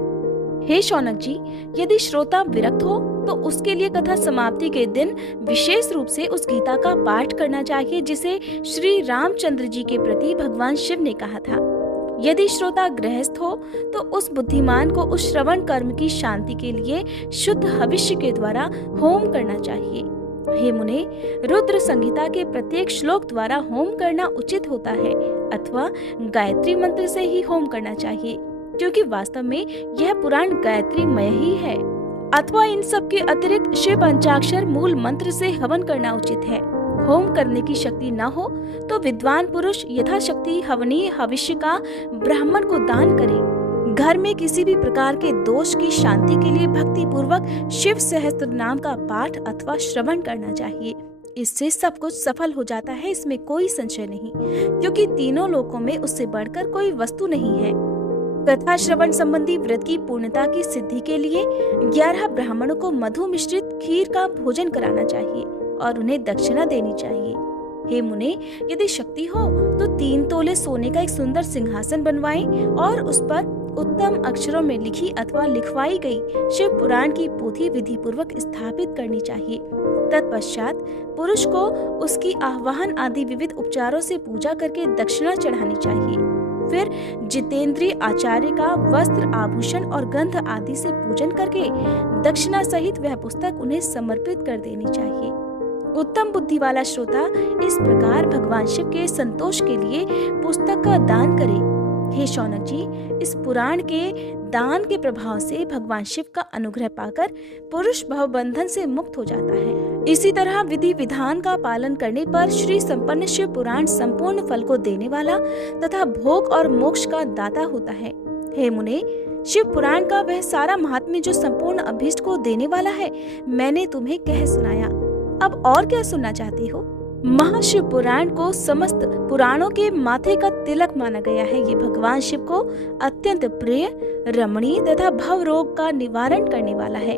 हे शौनक जी, यदि श्रोता विरक्त हो तो उसके लिए कथा समाप्ति के दिन विशेष रूप से उस गीता का पाठ करना चाहिए जिसे श्री रामचंद्र जी के प्रति भगवान शिव ने कहा था। यदि श्रोता गृहस्थ हो तो उस बुद्धिमान को उस श्रवण कर्म की शांति के लिए शुद्ध हविष्य के द्वारा होम करना चाहिए। हे मुने, रुद्र संहिता के प्रत्येक श्लोक द्वारा होम करना उचित होता है अथवा गायत्री मंत्र से ही होम करना चाहिए, क्योंकि वास्तव में यह पुराण गायत्री मय ही है अथवा इन सब के अतिरिक्त शिव पंचाक्षर मूल मंत्र से हवन करना उचित है। होम करने की शक्ति न हो तो विद्वान पुरुष यथाशक्ति हवनीय भविष्य का ब्राह्मण को दान करे। घर में किसी भी प्रकार के दोष की शांति के लिए भक्ति पूर्वक शिव सहस्त्र नाम का पाठ अथवा श्रवण करना चाहिए। इससे सब कुछ सफल हो जाता है, इसमें कोई संशय नहीं, क्योंकि तीनों लोकों में उससे बढ़कर कोई वस्तु नहीं है। कथा श्रवण संबंधी व्रत की पूर्णता की सिद्धि के लिए 11 ब्राह्मणों को मधु मिश्रित खीर का भोजन कराना चाहिए और उन्हें दक्षिणा देनी चाहिए। हे मुने, यदि शक्ति हो तो 3 तोले सोने का एक सुंदर सिंहासन बनवाएं और उस पर उत्तम अक्षरों में लिखी अथवा लिखवाई गई शिव पुराण की पोथी विधि पूर्वक स्थापित करनी चाहिए। तत्पश्चात पुरुष को उसकी आह्वान आदि विविध उपचारों से पूजा करके दक्षिणा चढ़ानी चाहिए। फिर जितेंद्रीय आचार्य का वस्त्र आभूषण और ग्रंथ आदि से पूजन करके दक्षिणा सहित वह पुस्तक उन्हें समर्पित कर देनी चाहिए। उत्तम बुद्धि वाला श्रोता इस प्रकार भगवान शिव के संतोष के लिए पुस्तक का दान करे। हे शौनक जी, इस पुराण के दान के प्रभाव से भगवान शिव का अनुग्रह पाकर पुरुष भवबंधन से मुक्त हो जाता है। इसी तरह विधि विधान का पालन करने पर श्री संपन्न शिव पुराण संपूर्ण फल को देने वाला तथा भोग और मोक्ष का दाता होता है। हे मुने, शिव पुराण का वह सारा महात्म्य जो संपूर्ण अभीष्ट को देने वाला है, मैंने तुम्हें कह सुनाया। अब और क्या सुनना चाहते हो? महाशिव पुराण को समस्त पुराणों के माथे का तिलक माना गया है। ये भगवान शिव को अत्यंत प्रिय, रमणीय तथा भव रोग का निवारण करने वाला है।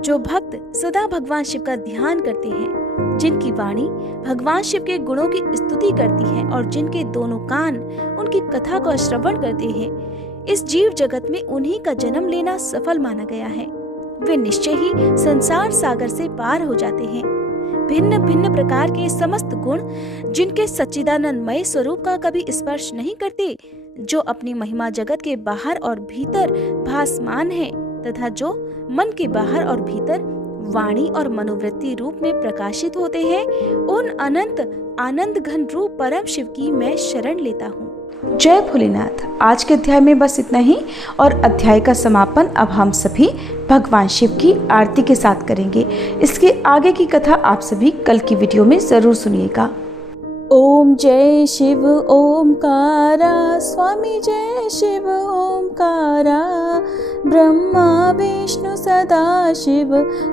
जो भक्त सदा भगवान शिव का ध्यान करते हैं, जिनकी वाणी भगवान शिव के गुणों की स्तुति करती है और जिनके दोनों कान उनकी कथा का श्रवण करते हैं, इस जीव जगत में उन्हीं का जन्म लेना सफल माना गया है। वे निश्चय ही संसार सागर से पार हो जाते हैं। भिन्न भिन्न प्रकार के समस्त गुण जिनके सच्चिदानंदमय स्वरूप का कभी स्पर्श नहीं करते, जो अपनी महिमा जगत के बाहर और भीतर भासमान है तथा जो मन के बाहर और भीतर वाणी और मनोवृत्ति रूप में प्रकाशित होते हैं, उन अनंत आनंद घन रूप परम शिव की मैं शरण लेता हूँ। जय भोलेनाथ। आज के अध्याय में बस इतना ही और अध्याय का समापन अब हम सभी भगवान शिव की आरती के साथ करेंगे। इसके आगे की कथा आप सभी कल की वीडियो में जरूर सुनिएगा। ओम जय शिव ओमकारा, स्वामी जय शिव ओमकारा। ब्रह्मा विष्णु सदा शिव,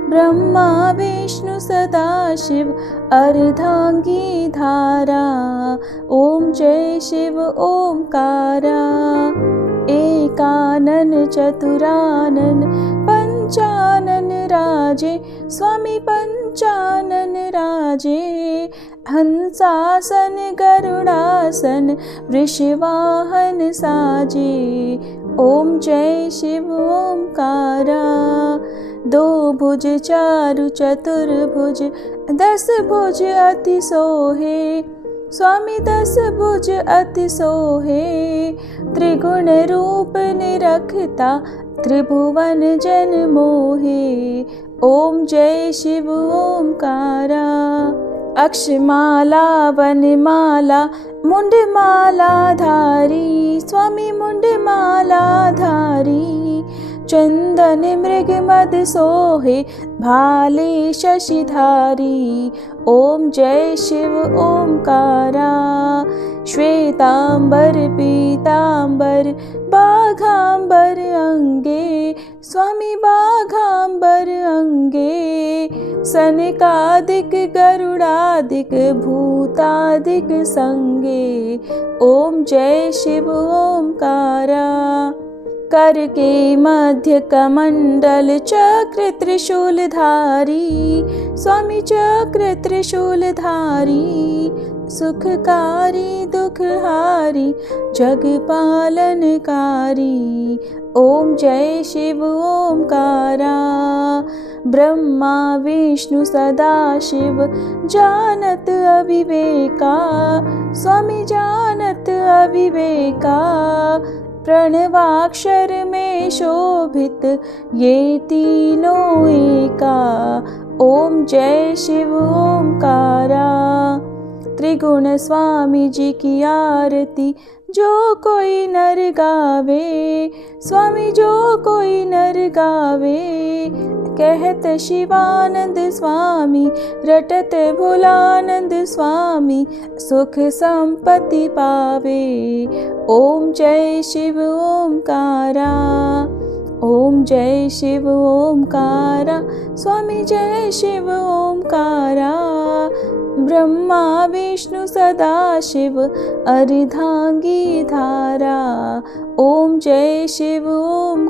ब्रह्मा विष्णु सदा शिव, अर्धांगी धारा। ओम जय शिव ओमकारा। एकानन चतुरानन पंचानन राजे, स्वामी पंचानन राजे। हंसासन गरुड़ासन वृषवाहन साजे। ओम जय शिव ओमकारा। 2 भुज 4 चतुर्भुज 10 भुज अति सोहे, स्वामी 10 भुज अति सोहे। त्रिगुण रूप निरखता त्रिभुवन जन मोहे। ओम जय शिव ओमकारा। अक्षमाला वनमाला मुंडमाला धारी, स्वामी मुंडमाला धारी। चंदन मृग मद सोहे भाले शशिधारी। ओम जय शिव ओमकारा। श्वेतांबर पीतांबर बाघांबर अंगे, स्वामी बाघांबर अंगे। सनकादिक गरुड़ादिक भूतादिक संगे। ओम जय शिव ओमकारा। कर के मध्य कमंडल चक्र त्रिशूलधारी, स्वामी चक्र त्रिशूलधारी। सुखकारी दुखहारी जग पालनकारी। ओम जय शिव ओमकारा। ब्रह्मा विष्णु सदा शिव जानत अविवेका, स्वामी जानत अविवेका। प्रणवाक्षर में शोभित ये तीनों एका। ओम जय शिव ओमकारा। त्रिगुण स्वामी जी की आरती जो कोई नर गावे, स्वामी जो कोई नर गावे। कहत शिवानंद स्वामी, रटत भोलानंद स्वामी, सुख संपत्ति पावे। ओम जय शिव ओमकारा, ओम जय शिव ओमकारा, स्वामी जय शिव ओमकारा। ब्रह्मा विष्णु सदा शिव, अर्धांगी धारा। ओम जय शिव ओम